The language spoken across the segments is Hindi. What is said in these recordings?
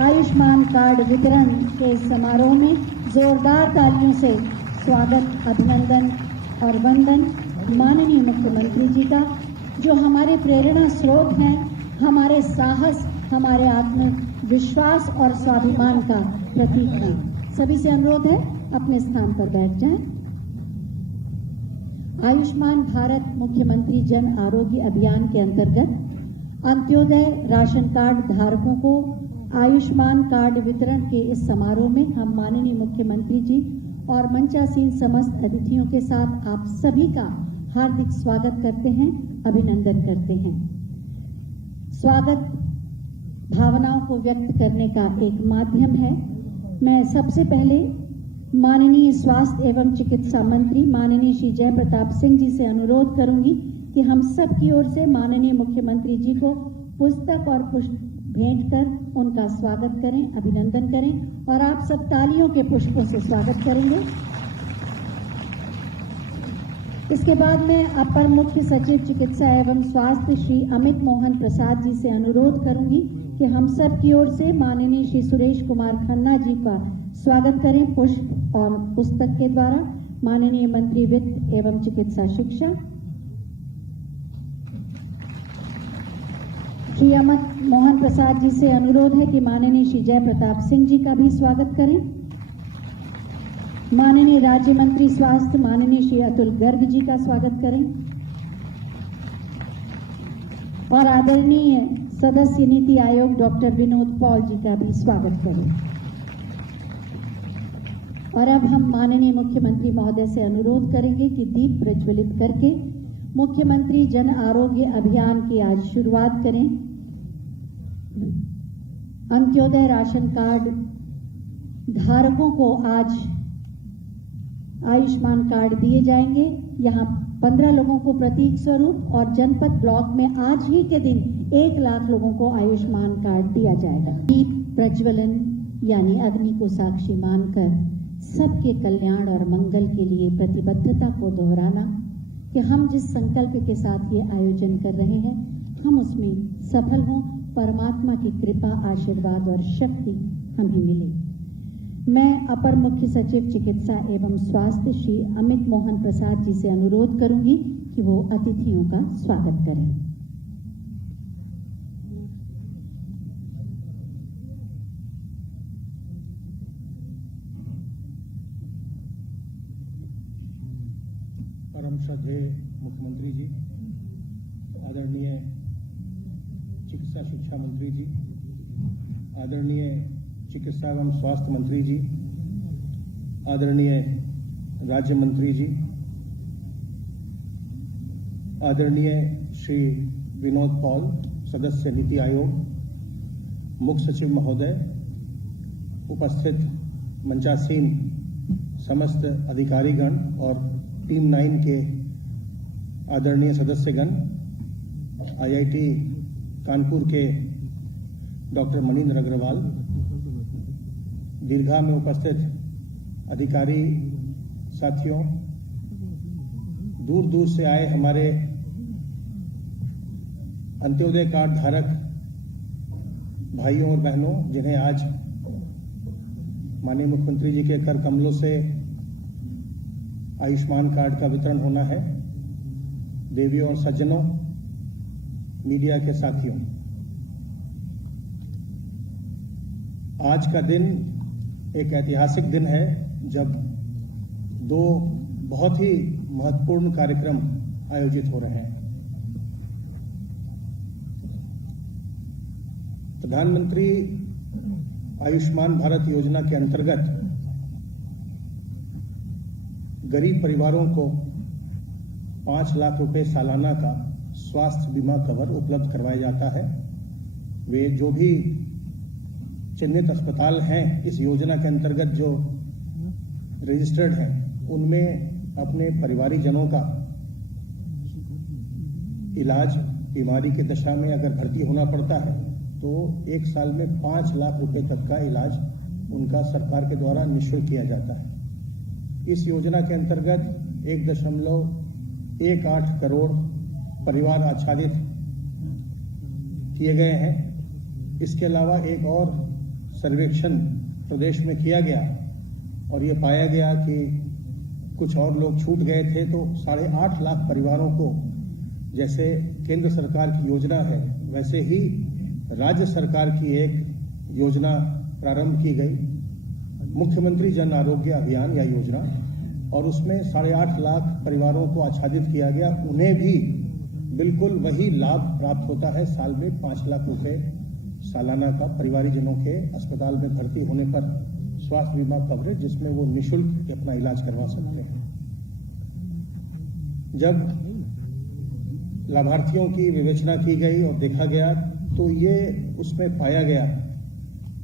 आयुष्मान कार्ड वितरण के समारोह में जोरदार तालियों से स्वागत, अभिनंदन और वंदन माननीय मुख्यमंत्री जी का, जो हमारे प्रेरणा स्रोत हैं, हमारे साहस, हमारे आत्मविश्वास और स्वाभिमान का प्रतीक है। सभी से अनुरोध है अपने स्थान पर बैठ जाएं। आयुष्मान भारत मुख्यमंत्री जन आरोग्य अभियान के अंतर्गत अंत्योदय राशन कार्ड धारकों को आयुष्मान कार्ड वितरण के इस समारोह में हम माननीय मुख्यमंत्री जी और मंचासीन समस्त अतिथियों के साथ आप सभी का हार्दिक स्वागत करते हैं, अभिनंदन करते हैं। स्वागत भावनाओं को व्यक्त करने का एक माध्यम है। मैं सबसे पहले माननीय स्वास्थ्य एवं चिकित्सा मंत्री माननीय श्री जय प्रताप सिंह जी से अनुरोध करूंगी कि हम सब की ओर से माननीय मुख्यमंत्री जी को पुस्तक और पुष्प भेंट कर उनका स्वागत करें, अभिनंदन करें और आप सब तालियों के पुष्पों से स्वागत करेंगे। इसके बाद मैं अपर मुख्य सचिव चिकित्सा एवं स्वास्थ्य श्री अमित मोहन प्रसाद जी से अनुरोध करूंगी कि हम सब की ओर से माननीय श्री सुरेश कुमार खन्ना जी का स्वागत करें पुष्प और पुस्तक के द्वारा। माननीय मंत्री वित्त एवं चिकित्सा शिक्षा श्री अमित मोहन प्रसाद जी से अनुरोध है कि माननीय श्री जय प्रताप सिंह जी का भी स्वागत करें। माननीय राज्य मंत्री स्वास्थ्य माननीय श्री अतुल गर्ग जी का स्वागत करें और आदरणीय सदस्य नीति आयोग डॉक्टर विनोद पॉल जी का भी स्वागत करें। और अब हम माननीय मुख्यमंत्री महोदय से अनुरोध करेंगे कि दीप प्रज्वलित करके मुख्यमंत्री जन आरोग्य अभियान की आज शुरुआत करें। अंत्योदय राशन कार्ड धारकों को आज आयुष्मान कार्ड दिए जाएंगे। यहाँ 15 लोगों को प्रतीक स्वरूप और जनपद ब्लॉक में आज ही के दिन 1 लाख लोगों को आयुष्मान कार्ड दिया जाएगा। दीप प्रज्वलन यानी अग्नि को साक्षी मानकर सबके कल्याण और मंगल के लिए प्रतिबद्धता को दोहराना कि हम जिस संकल्प के साथ ये आयोजन कर रहे हैं हम उसमें सफल हों, परमात्मा की कृपा, आशीर्वाद और शक्ति हमें मिले। मैं अपर मुख्य सचिव चिकित्सा एवं स्वास्थ्य श्री अमित मोहन प्रसाद जी से अनुरोध करूंगी कि वो अतिथियों का स्वागत करें। परम श्रद्धेय मुख्यमंत्री जी, आदरणीय चिकित्सा शिक्षा मंत्री जी, आदरणीय चिकित्सा एवं स्वास्थ्य मंत्री जी, आदरणीय राज्य मंत्री जी, आदरणीय श्री विनोद पॉल सदस्य नीति आयोग, मुख्य सचिव महोदय, उपस्थित मंचासीन समस्त अधिकारीगण और टीम 9 के आदरणीय सदस्यगण, आईआईटी कानपुर के डॉक्टर मनीन्द्र अग्रवाल, दीर्घा में उपस्थित अधिकारी साथियों, दूर दूर से आए हमारे अंत्योदय कार्ड धारक भाइयों और बहनों, जिन्हें आज माननीय मुख्यमंत्री जी के कर कमलों से आयुष्मान कार्ड का वितरण होना है, देवियों और सज्जनों, मीडिया के साथियों, आज का दिन एक ऐतिहासिक दिन है जब 2 बहुत ही महत्वपूर्ण कार्यक्रम आयोजित हो रहे हैं। प्रधानमंत्री आयुष्मान भारत योजना के अंतर्गत गरीब परिवारों को 5 लाख रुपए सालाना का स्वास्थ्य बीमा कवर उपलब्ध करवाया जाता है। वे जो भी चिन्हित अस्पताल हैं इस योजना के अंतर्गत जो रजिस्टर्ड हैं, उनमें अपने परिवारीजनों का इलाज बीमारी की दशा में अगर भर्ती होना पड़ता है तो 1 साल में 5 लाख रुपए तक का इलाज उनका सरकार के द्वारा निःशुल्क किया जाता है। इस योजना के अंतर्गत 1.18 करोड़ परिवार आच्छादित किए गए हैं। इसके अलावा एक और सर्वेक्षण प्रदेश में किया गया और ये पाया गया कि कुछ और लोग छूट गए थे, तो 8.5 लाख परिवारों को जैसे केंद्र सरकार की योजना है वैसे ही राज्य सरकार की एक योजना प्रारंभ की गई, मुख्यमंत्री जन आरोग्य अभियान या योजना, और उसमें 8.5 लाख परिवारों को आच्छादित किया गया। उन्हें भी बिल्कुल वही लाभ प्राप्त होता है। साल में 5 लाख रुपए सालाना का परिवारीजनों के अस्पताल में भर्ती होने पर स्वास्थ्य बीमा कवरेज, जिसमें वो निःशुल्क अपना इलाज करवा सकते हैं। जब लाभार्थियों की विवेचना की गई और देखा गया तो ये उसमें पाया गया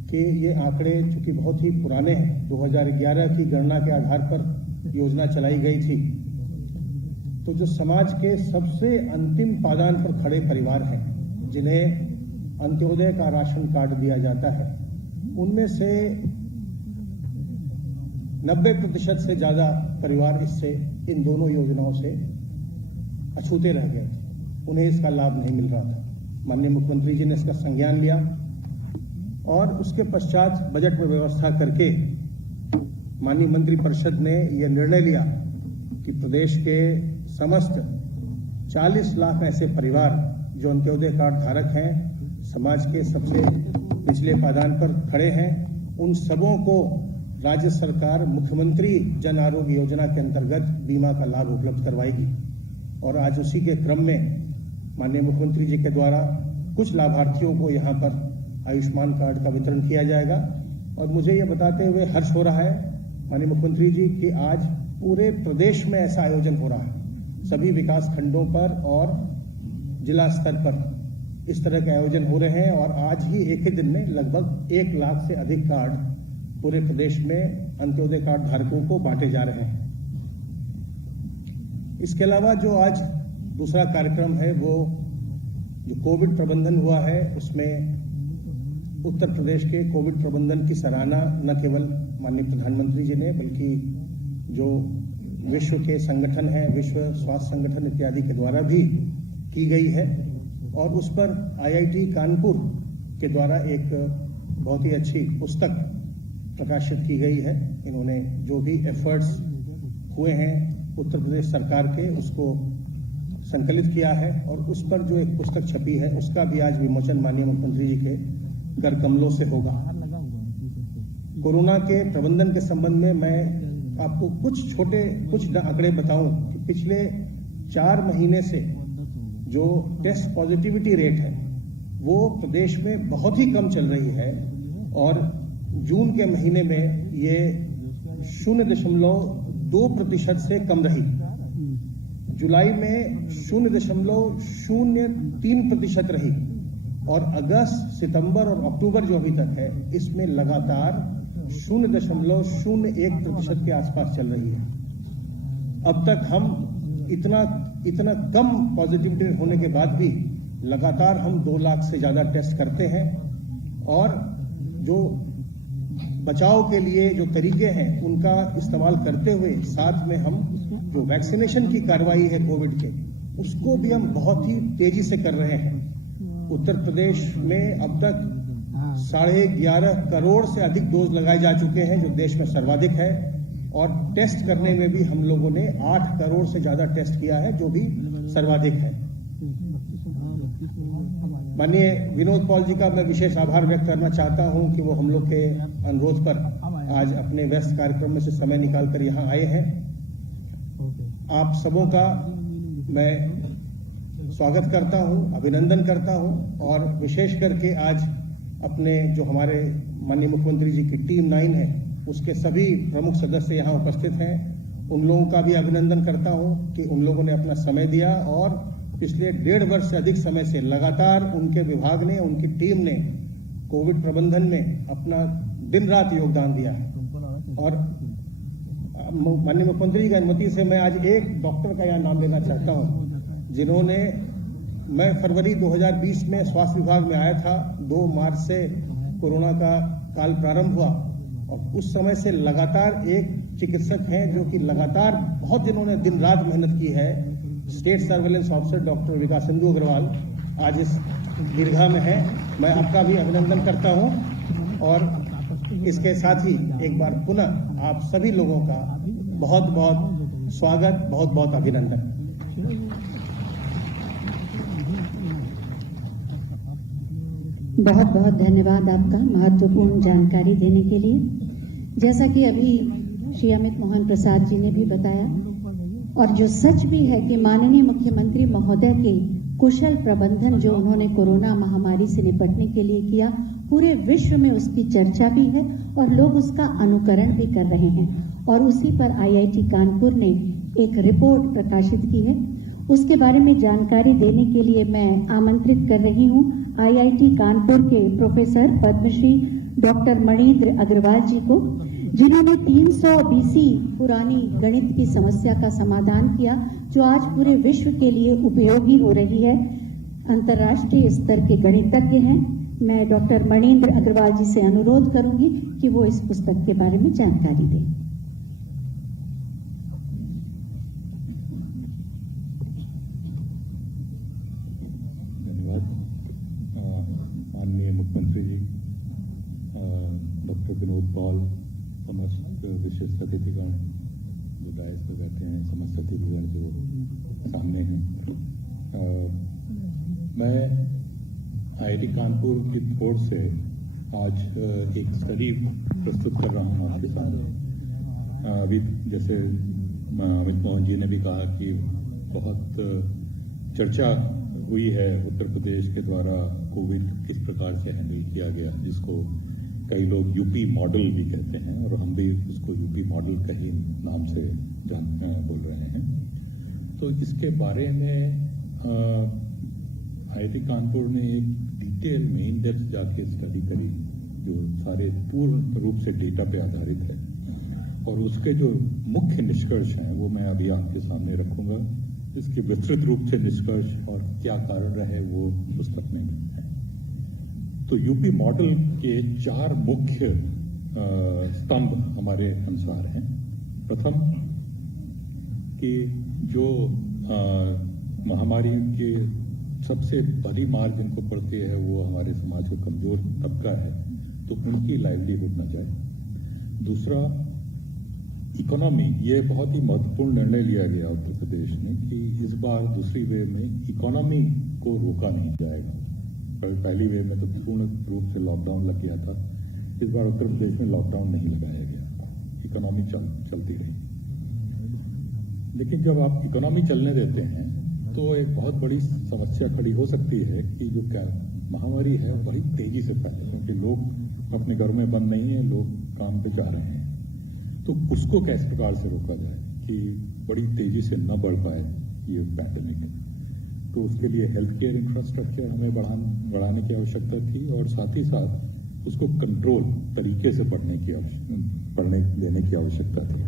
कि ये आंकड़े चूंकि बहुत ही पुराने हैं, 2011 की गणना के आधार पर योजना चलाई गई थी, तो जो समाज के सबसे अंतिम पायदान पर खड़े परिवार हैं जिन्हें अंत्योदय का राशन कार्ड दिया जाता है, उनमें से 90% से ज्यादा परिवार इससे, इन दोनों योजनाओं से अछूते रह गए थे, उन्हें इसका लाभ नहीं मिल रहा था। माननीय मुख्यमंत्री जी ने इसका संज्ञान लिया और उसके पश्चात बजट में व्यवस्था करके माननीय मंत्रिपरिषद ने यह निर्णय लिया कि प्रदेश के समस्त 40 लाख ऐसे परिवार जो अंत्योदय कार्ड धारक हैं, समाज के सबसे पिछले पायदान पर खड़े हैं, उन सबों को राज्य सरकार मुख्यमंत्री जन आरोग्य योजना के अंतर्गत बीमा का लाभ उपलब्ध करवाएगी। और आज उसी के क्रम में माननीय मुख्यमंत्री जी के द्वारा कुछ लाभार्थियों को यहाँ पर आयुष्मान कार्ड का वितरण किया जाएगा। और मुझे ये बताते हुए हर्ष हो रहा है माननीय मुख्यमंत्री जी कि आज पूरे प्रदेश में ऐसा आयोजन हो रहा है। सभी विकास खंडों पर और जिला स्तर पर इस तरह के आयोजन हो रहे हैं और आज ही एक ही दिन में लगभग 1 लाख से अधिक कार्ड पूरे प्रदेश में अंत्योदय कार्ड धारकों को बांटे जा रहे हैं। इसके अलावा जो आज दूसरा कार्यक्रम है वो जो कोविड प्रबंधन हुआ है, उसमें उत्तर प्रदेश के कोविड प्रबंधन की सराहना न केवल माननीय प्रधानमंत्री जी ने बल्कि जो विश्व के संगठन हैं, विश्व स्वास्थ्य संगठन इत्यादि के द्वारा भी की गई है। और उस पर IIT कानपुर के द्वारा एक बहुत ही अच्छी पुस्तक प्रकाशित की गई है। इन्होंने जो भी एफर्ट्स हुए हैं उत्तर प्रदेश सरकार के, उसको संकलित किया है और उस पर जो एक पुस्तक छपी है उसका भी आज विमोचन माननीय मुख्यमंत्री जी के कर कमलों से होगा। कोरोना के प्रबंधन के संबंध में मैं आपको कुछ आंकड़े बताऊं कि पिछले 4 महीने से जो टेस्ट पॉजिटिविटी रेट है वो प्रदेश में बहुत ही कम चल रही है और जून के महीने में ये 0.2% से कम रही। जुलाई में 0.03% रही और अगस्त, सितंबर और अक्टूबर जो अभी तक है इसमें लगातार 0.01% के आसपास चल रही है। अब तक हम इतना कम पॉजिटिविटी होने के बाद भी लगातार हम 2 लाख से ज्यादा टेस्ट करते हैं और जो बचाव के लिए जो तरीके हैं उनका इस्तेमाल करते हुए साथ में हम जो वैक्सीनेशन की कार्रवाई है कोविड के, उसको भी हम बहुत ही तेजी से कर रहे हैं। उत्तर प्रदेश में अब तक 11.5 करोड़ से अधिक डोज लगाए जा चुके हैं जो देश में सर्वाधिक है और टेस्ट करने में भी हम लोगों ने 8 करोड़ से ज्यादा टेस्ट किया है जो भी सर्वाधिक है। माननीय विनोद पॉल जी का मैं विशेष आभार व्यक्त करना चाहता हूं कि वो हम लोग के अनुरोध पर आज अपने व्यस्त कार्यक्रम में से समय निकालकर यहाँ आए हैं। आप सबों का मैं स्वागत करता हूं, अभिनंदन करता हूं और विशेष करके आज अपने जो हमारे माननीय मुख्यमंत्री जी की टीम 9 है उसके सभी प्रमुख सदस्य यहाँ उपस्थित हैं, उन लोगों का भी अभिनंदन करता हूं कि उन लोगों ने अपना समय दिया और पिछले 1.5 वर्ष से अधिक समय से लगातार उनके विभाग ने, उनकी टीम ने कोविड प्रबंधन में अपना दिन रात योगदान दिया है। और माननीय मुख्यमंत्री की अनुमति से मैं आज एक डॉक्टर का यहाँ नाम लेना चाहता हूँ जिन्होंने, मैं फरवरी 2020 में स्वास्थ्य विभाग में आया था, 2 मार्च से कोरोना का काल प्रारंभ हुआ और उस समय से लगातार एक चिकित्सक हैं जो कि लगातार बहुत जिन्होंने दिन रात मेहनत की है, state surveillance officer doctor Vikasendu Agarwal आज इस दीर्घा में है। मैं आपका भी अभिनंदन करता हूं और इसके साथ ही एक बार पुनः आप सभी लोगों का बहुत बहुत स्वागत, बहुत बहुत अभिनंदन। बहुत बहुत धन्यवाद आपका महत्वपूर्ण जानकारी देने के लिए। जैसा कि अभी श्री अमित मोहन प्रसाद जी ने भी बताया, और जो सच भी है कि माननीय मुख्यमंत्री महोदय के कुशल प्रबंधन जो उन्होंने कोरोना महामारी से निपटने के लिए किया, पूरे विश्व में उसकी चर्चा भी है और लोग उसका अनुकरण भी कर रहे हैं। और उसी पर आईआईटी कानपुर ने एक रिपोर्ट प्रकाशित की है। उसके बारे में जानकारी देने के लिए मैं आमंत्रित कर रही हूं आईआईटी कानपुर के प्रोफेसर पद्मश्री डॉक्टर मणीन्द्र अग्रवाल जी को, जिन्होंने 300 BC पुरानी गणित की समस्या का समाधान किया, जो आज पूरे विश्व के लिए उपयोगी हो रही है। अंतर्राष्ट्रीय स्तर के गणितज्ञ हैं। मैं डॉक्टर मणीन्द्र अग्रवाल जी से अनुरोध करूंगी कि वो इस पुस्तक के बारे में जानकारी दें। धन्यवाद। माननीय मुख्यमंत्री जी, डॉक्टर विनोद पॉल, समस्त विशिष्ट अतिथिगण जो डायस पर बैठे हैं, समस्त अतिथिगण जो सामने हैं, मैं आईआईटी कानपुर की ओर से आज एक स्टडी प्रस्तुत कर रहा हूँ आपके सामने। अभी जैसे अमित मोहन जी ने भी कहा कि बहुत चर्चा हुई है उत्तर प्रदेश के द्वारा कोविड किस प्रकार से हैंडल किया गया, जिसको कई लोग यूपी मॉडल भी कहते हैं और हम भी उसको यूपी मॉडल का ही नाम से बोल रहे हैं। तो इसके बारे में आईआईटी कानपुर ने एक डिटेल में इन डेप्थ जाके स्टडी करी, जो सारे पूर्ण रूप से डेटा पे आधारित है, और उसके जो मुख्य निष्कर्ष हैं वो मैं अभी आपके सामने रखूंगा। इसके विस्तृत रूप से निष्कर्ष और क्या कारण रहे वो पुस्तक में है। तो यूपी मॉडल के 4 मुख्य स्तंभ हमारे अनुसार हैं। प्रथम कि जो महामारी के सबसे बड़ी मार जिनको पड़ती है वो हमारे समाज को कमजोर तबका है, तो उनकी लाइवलीहुड न जाए। दूसरा, इकोनॉमी, ये बहुत ही महत्वपूर्ण निर्णय लिया गया उत्तर प्रदेश में कि इस बार दूसरी वेव में इकोनॉमी को रोका नहीं जाएगा। पहली वेव में तो पूर्ण रूप से लॉकडाउन लग गया था, इस बार उत्तर प्रदेश में लॉकडाउन नहीं लगाया गया, इकोनॉमी चलती रही। लेकिन जब आप इकोनॉमी चलने देते हैं तो एक बहुत बड़ी समस्या खड़ी हो सकती है कि जो महामारी है बड़ी तेजी से फैले, क्योंकि लोग अपने घरों में बंद नहीं है, लोग काम पे जा रहे हैं। तो उसको किस प्रकार से रोका जाए कि बड़ी तेजी से न बढ़ पाए ये पैंडेमिक। तो उसके लिए हेल्थ केयर इंफ्रास्ट्रक्चर हमें बढ़ाने की आवश्यकता थी, और साथ ही साथ उसको कंट्रोल तरीके से बढ़ने देने की आवश्यकता थी।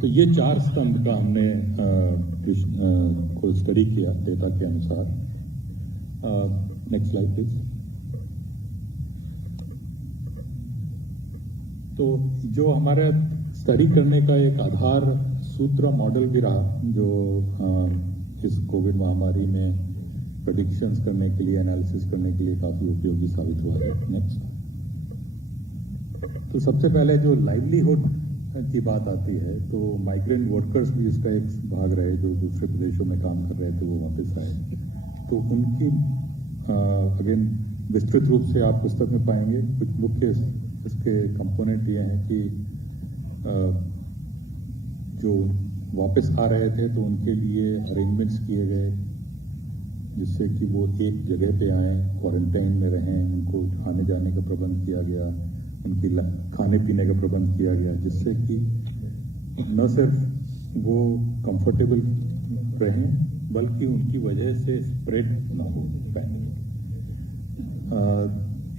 तो ये 4 स्तंभ का हमने को स्टडी किया डेटा के अनुसार। Next slide please. तो जो हमारा स्टडी करने का एक आधार सूत्र मॉडल भी रहा, जो इस कोविड महामारी में प्रेडिक्शंस करने के लिए, एनालिसिस करने के लिए काफी उपयोगी साबित हुआ है। नेक्स्ट। तो सबसे पहले जो लाइवलीहुड की बात आती है, तो माइग्रेंट वर्कर्स भी इसका एक भाग रहे, जो दूसरे प्रदेशों में काम कर रहे थे वो वापस आए। तो उनकी अगेन विस्तृत रूप से आप पुस्तक में पाएंगे। कुछ मुख्य इसके कंपोनेंट ये हैं कि जो वापस आ रहे थे तो उनके लिए अरेंजमेंट्स किए गए, जिससे कि वो एक जगह पे आए, क्वारंटाइन में रहें, उनको आने जाने का प्रबंध किया गया, उनकी खाने पीने का प्रबंध किया गया, जिससे कि न सिर्फ वो कंफर्टेबल रहें बल्कि उनकी वजह से स्प्रेड ना हो पाए।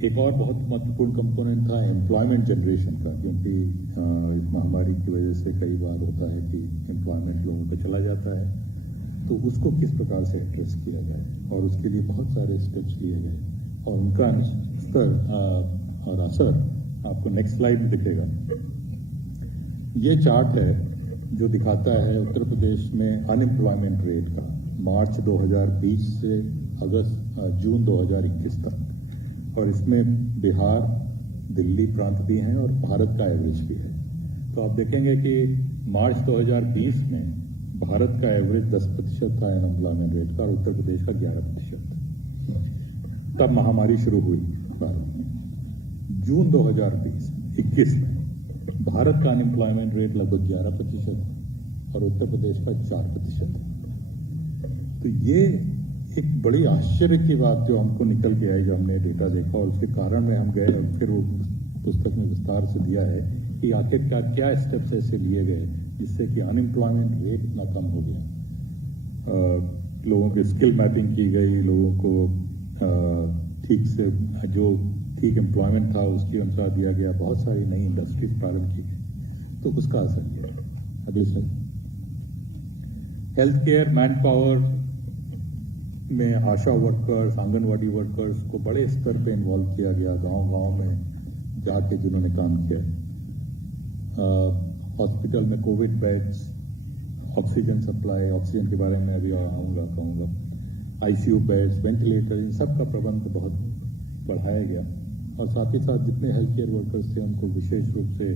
एक और बहुत महत्वपूर्ण कंपोनेंट था एम्प्लॉयमेंट जनरेशन का, क्योंकि इस महामारी की वजह से कई बार होता है कि एम्प्लॉयमेंट लोगों का चला जाता है, तो उसको किस प्रकार से एड्रेस किया जाए, और उसके लिए बहुत सारे स्टेप्स लिए गए, और उनका स्तर और असर आपको नेक्स्ट स्लाइड में दिखेगा। ये चार्ट है जो दिखाता है उत्तर प्रदेश में अनएम्प्लॉयमेंट रेट का मार्च 2020 से जून 2021 तक। और इसमें बिहार, दिल्ली प्रांत भी हैं और भारत का एवरेज भी है। तो आप देखेंगे कि मार्च 2020 में भारत का एवरेज 10% था अनएम्प्लॉयमेंट रेट का और उत्तर प्रदेश का 11%। तब महामारी शुरू हुई भारत में। जून 2021 में भारत का अनएम्प्लॉयमेंट रेट लगभग 11% और उत्तर प्रदेश का 4%। तो ये एक बड़ी आश्चर्य की बात जो हमको निकल के आई, जो हमने डेटा देखा और उसके कारण में हम गए और फिर वो पुस्तक में विस्तार से दिया है कि आखिरकार क्या स्टेप्स ऐसे लिए गए जिससे कि अनएम्प्लॉयमेंट रेट इतना कम हो गया। लोगों की स्किल मैपिंग की गई, लोगों को ठीक से जो ठीक एम्प्लॉयमेंट था उसके अनुसार दिया गया, बहुत सारी नई इंडस्ट्रीज प्रारंभ की गई, तो उसका असर किया। अभी sir health care man power में आशा वर्कर्स, आंगनवाड़ी वर्कर्स को बड़े स्तर पे इन्वॉल्व किया गया, गांव-गांव में जाके जिन्होंने काम किया। हॉस्पिटल में Covid beds, oxygen supply, oxygen के बारे में अभी कहूँगा, आईसीयू बेड्स, वेंटिलेटर, इन सब का प्रबंध बहुत बढ़ाया गया और साथ ही साथ जितने हेल्थ केयर वर्कर्स थे उनको विशेष रूप से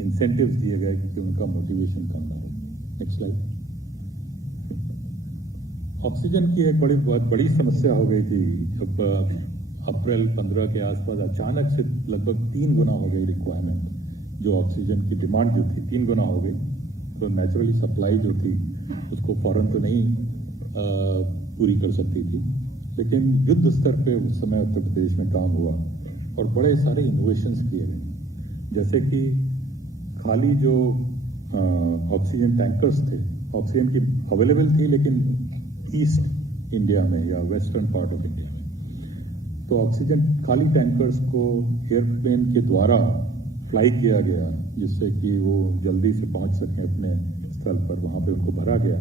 इंसेंटिव्स दिए गए कि उनका मोटिवेशन कम ना हो। Next slide. ऑक्सीजन की एक बहुत बड़ी समस्या हो गई थी जब अप्रैल 15 के आसपास अचानक से लगभग 3 गुना हो गई रिक्वायरमेंट, जो ऑक्सीजन की डिमांड जो थी 3 गुना हो गई। तो नेचुरली सप्लाई जो थी उसको फौरन तो नहीं पूरी कर सकती थी, लेकिन युद्ध स्तर पे उस समय उत्तर प्रदेश में काम हुआ और बड़े सारे इनोवेशंस किए गए, जैसे कि खाली जो ऑक्सीजन टैंकर्स थे, ऑक्सीजन की अवेलेबल थी लेकिन ईस्ट इंडिया में या वेस्टर्न पार्ट ऑफ इंडिया में, तो ऑक्सीजन खाली टैंकर्स को एयरप्लेन के द्वारा फ्लाई किया गया जिससे कि वो जल्दी से पहुंच सकें अपने स्थल पर, वहां पे उनको भरा गया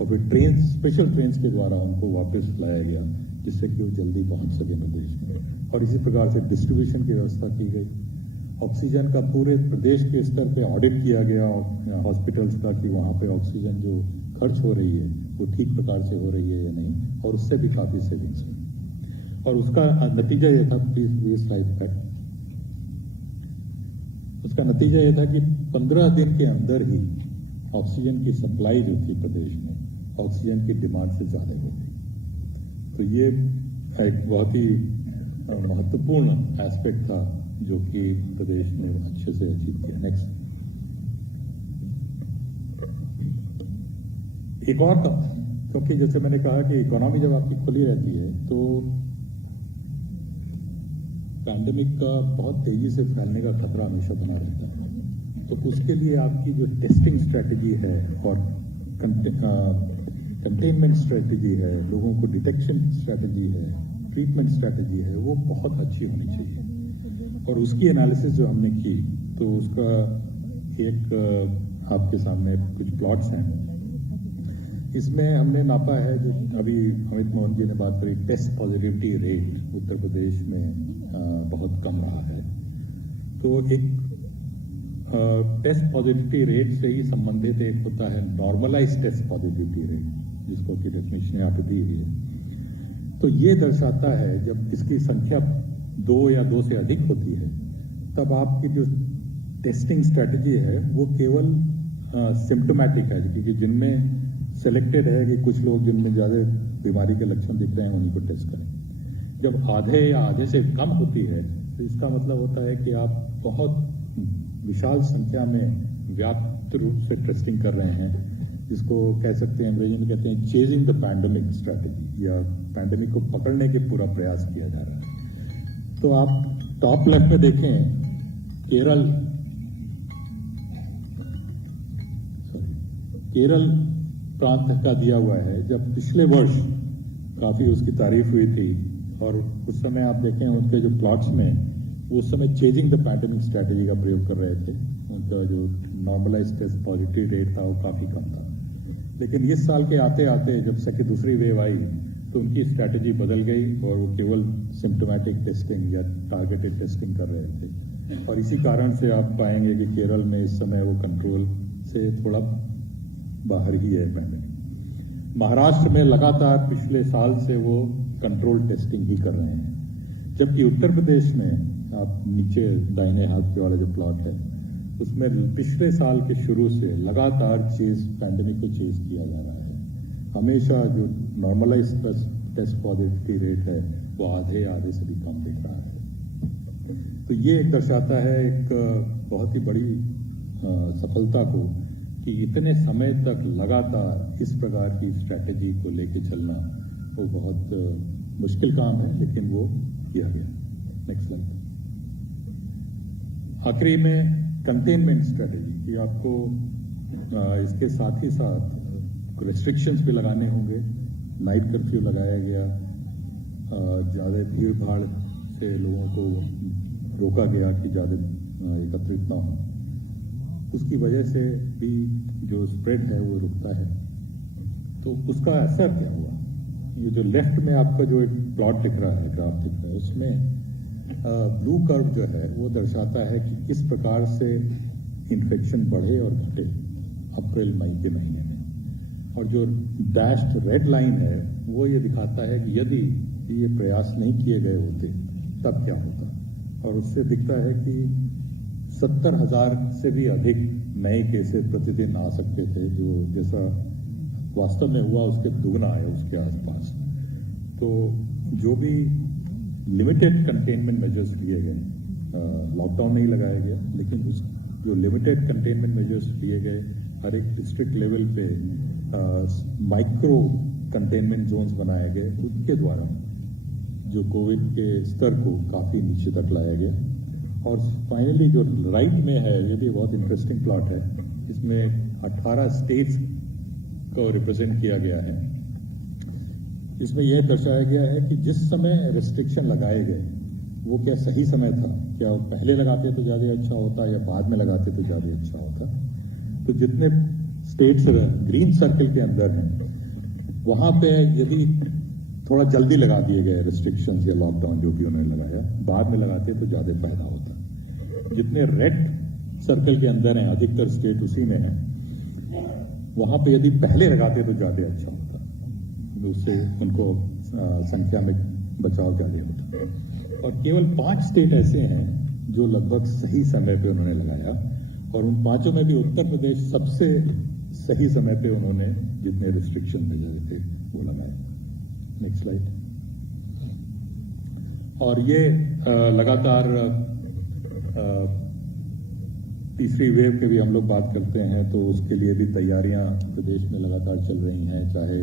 और फिर ट्रेन, स्पेशल ट्रेन के द्वारा उनको वापस लाया गया जिससे कि वो जल्दी पहुंच सके प्रदेश में। और इसी प्रकार से डिस्ट्रीब्यूशन की व्यवस्था की गई। ऑक्सीजन का पूरे प्रदेश के स्तर पे ऑडिट किया गया हॉस्पिटल्स का कि वहां पे ऑक्सीजन जो खर्च हो रही है वो ठीक प्रकार से हो रही है या नहीं, और उससे भी काफी सेविंग्स हुई। और उसका नतीजा यह था, प्लीज स्लाइड बैक, उसका नतीजा यह था कि 15 दिन के अंदर ही ऑक्सीजन की सप्लाई जो थी प्रदेश में ऑक्सीजन की डिमांड से ज्यादा हो गई। तो ये एक बहुत ही महत्वपूर्ण एस्पेक्ट था जो कि प्रदेश ने अच्छे से अचीव किया। नेक्स्ट। एक और था, क्योंकि जैसे मैंने कहा कि इकोनॉमी जब आपकी खुली रहती है तो पैंडेमिक का बहुत तेजी से फैलने का खतरा हमेशा बना रहता है। तो उसके लिए आपकी जो टेस्टिंग स्ट्रेटेजी है और कंटेनमेंट स्ट्रेटेजी है, लोगों को डिटेक्शन स्ट्रेटेजी है, ट्रीटमेंट स्ट्रेटेजी है, वो बहुत अच्छी होनी चाहिए। और उसकी एनालिसिस जो हमने की तो उसका एक आपके सामने कुछ प्लॉट्स हैं। इसमें हमने नापा है, जो अभी अमित मोहन जी ने बात करी, test positivity rate Uttar Pradesh में बहुत कम रहा है। तो एक टेस्ट पॉजिटिविटी रेट से ही संबंधित एक होता है नॉर्मलाइज टेस्ट पॉजिटिविटी रेट, जिसको की डेफिनेशन यहाँ पे दी हुई है। तो ये दर्शाता है जब इसकी संख्या 2 या 2 से अधिक होती है तब आपकी जो टेस्टिंग स्ट्रेटेजी है वो केवल सिम्टोमेटिक है, क्योंकि जिनमें सिलेक्टेड है कि कुछ लोग जिनमें ज्यादा बीमारी के लक्षण दिख रहे हैं उन्हीं को टेस्ट करें। जब आधे या आधे से कम होती है तो इसका मतलब होता है कि आप बहुत विशाल संख्या में व्यापक रूप से टेस्टिंग कर रहे हैं, जिसको कह सकते हैं, अंग्रेजी में कहते हैं चेजिंग द पैंडेमिक स्ट्रेटेजी, या पैंडेमिक को पकड़ने के पूरा प्रयास किया जा रहा है। तो आप टॉप लेफ्ट में देखें, केरल प्रांत का दिया हुआ है। जब पिछले वर्ष काफी उसकी तारीफ हुई थी और उस समय आप देखें उनके जो प्लॉट्स में उस समय चेजिंग द पैंडेमिक स्ट्रेटेजी का प्रयोग कर रहे थे। उनका जो नॉर्मलाइज टेस्ट पॉजिटिव रेट था वो काफी कम था। लेकिन इस साल के आते आते जब दूसरी वेव आई तो उनकी स्ट्रेटेजी बदल गई और वो केवल सिम्टोमेटिक टेस्टिंग या टारगेटेड टेस्टिंग कर रहे थे। और इसी कारण से आप पाएंगे कि केरल में इस समय वो कंट्रोल से थोड़ा बाहर ही है पैंडेमिक। महाराष्ट्र में लगातार पिछले साल से वो कंट्रोल टेस्टिंग ही कर रहे हैं। जबकि उत्तर प्रदेश में आप नीचे दाहिने हाथ के वाला जो प्लॉट है उसमें पिछले साल के शुरू से लगातार पैंडेमिक को चेज किया जा रहा है। हमेशा जो नॉर्मलाइज टेस्ट पॉजिटिविटी रेट है वो आधे से भी कम दिख रहा है। तो ये दर्शाता है एक बहुत ही बड़ी सफलता को कि इतने समय तक लगातार इस प्रकार की स्ट्रैटेजी को लेके चलना वो बहुत मुश्किल काम है, लेकिन वो किया गया। Next slide. आखिरी में कंटेनमेंट स्ट्रैटेजी कि आपको इसके साथ ही साथ रिस्ट्रिक्शंस भी लगाने होंगे। नाइट कर्फ्यू लगाया गया, ज़्यादा भीड़ भाड़ से लोगों को रोका गया कि ज़्यादा एकत्रित ना हो। उसकी वजह से भी जो स्प्रेड है वो रुकता है। तो उसका असर क्या हुआ? ये जो लेफ्ट में आपका जो एक प्लॉट दिख रहा है, ग्राफ दिख रहा है, उसमें ब्लू कर्व जो है वो दर्शाता है कि किस प्रकार से इन्फेक्शन बढ़े और घटे अप्रैल मई के महीने में। और जो डैश्ड रेड लाइन है वो ये दिखाता है कि यदि ये प्रयास नहीं किए गए होते तब क्या होता। और उससे दिखता है कि 70,000 से भी अधिक नए केसेस प्रतिदिन आ सकते थे, जो जैसा वास्तव में हुआ उसके दुगना है, उसके आसपास। तो जो भी लिमिटेड कंटेनमेंट मेजर्स लिए गए, लॉकडाउन नहीं लगाया गया, लेकिन उस जो लिमिटेड कंटेनमेंट मेजर्स लिए गए, हर एक डिस्ट्रिक्ट लेवल पे माइक्रो कंटेनमेंट जोन्स बनाए गए, उनके द्वारा जो कोविड के स्तर को काफी नीचे तक लाया गया। और फाइनली जो राइट में है, ये भी बहुत इंटरेस्टिंग प्लॉट है। इसमें 18 स्टेट्स को रिप्रेजेंट किया गया है। इसमें यह दर्शाया गया है कि जिस समय रेस्ट्रिक्शन लगाए गए वो क्या सही समय था, क्या पहले लगाते तो ज्यादा अच्छा होता या बाद में लगाते तो ज्यादा अच्छा होता। तो जितने स्टेट्स ग्रीन सर्कल के अंदर हैं वहां पे यदि थोड़ा जल्दी लगा दिए गए रेस्ट्रिक्शंस या लॉकडाउन जो भी उन्होंने लगाया, बाद में लगाते तो ज्यादा फायदा होता। जितने रेड सर्कल के अंदर हैं, अधिकतर स्टेट उसी में है, वहां पे यदि पहले लगाते तो ज्यादा अच्छा होता, उससे उनको संख्या में बचाव ज्यादा होता। और केवल 5 स्टेट ऐसे हैं जो लगभग सही समय पे उन्होंने लगाया, और उन 5 में भी उत्तर प्रदेश सबसे सही समय पे उन्होंने जितने रिस्ट्रिक्शन मेजर थे वो लगाया। Next slide. और ये लगातार तीसरी वेव के भी हम लोग बात करते हैं, तो उसके लिए भी तैयारियां प्रदेश में लगातार चल रही हैं, चाहे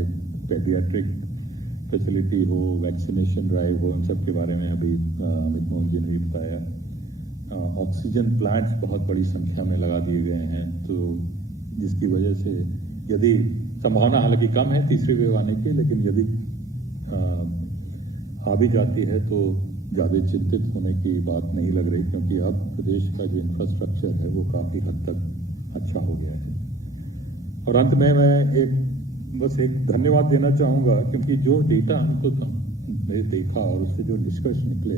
पेडियाट्रिक फैसिलिटी हो, वैक्सीनेशन ड्राइव हो, इन सब के बारे में अभी अमित मोहन जी ने भी बताया। ऑक्सीजन प्लांट्स बहुत बड़ी संख्या में लगा दिए गए हैं, तो जिसकी वजह से यदि संभावना हालांकि कम है तीसरी वेव आने की, लेकिन यदि आ भी जाती है तो ज्यादा चिंतित होने की बात नहीं लग रही, क्योंकि अब प्रदेश का जो इंफ्रास्ट्रक्चर है वो काफी हद तक अच्छा हो गया है। और अंत में मैं बस एक धन्यवाद देना चाहूंगा, क्योंकि जो डेटा हमको हमने देखा और उससे जो निष्कर्ष निकले,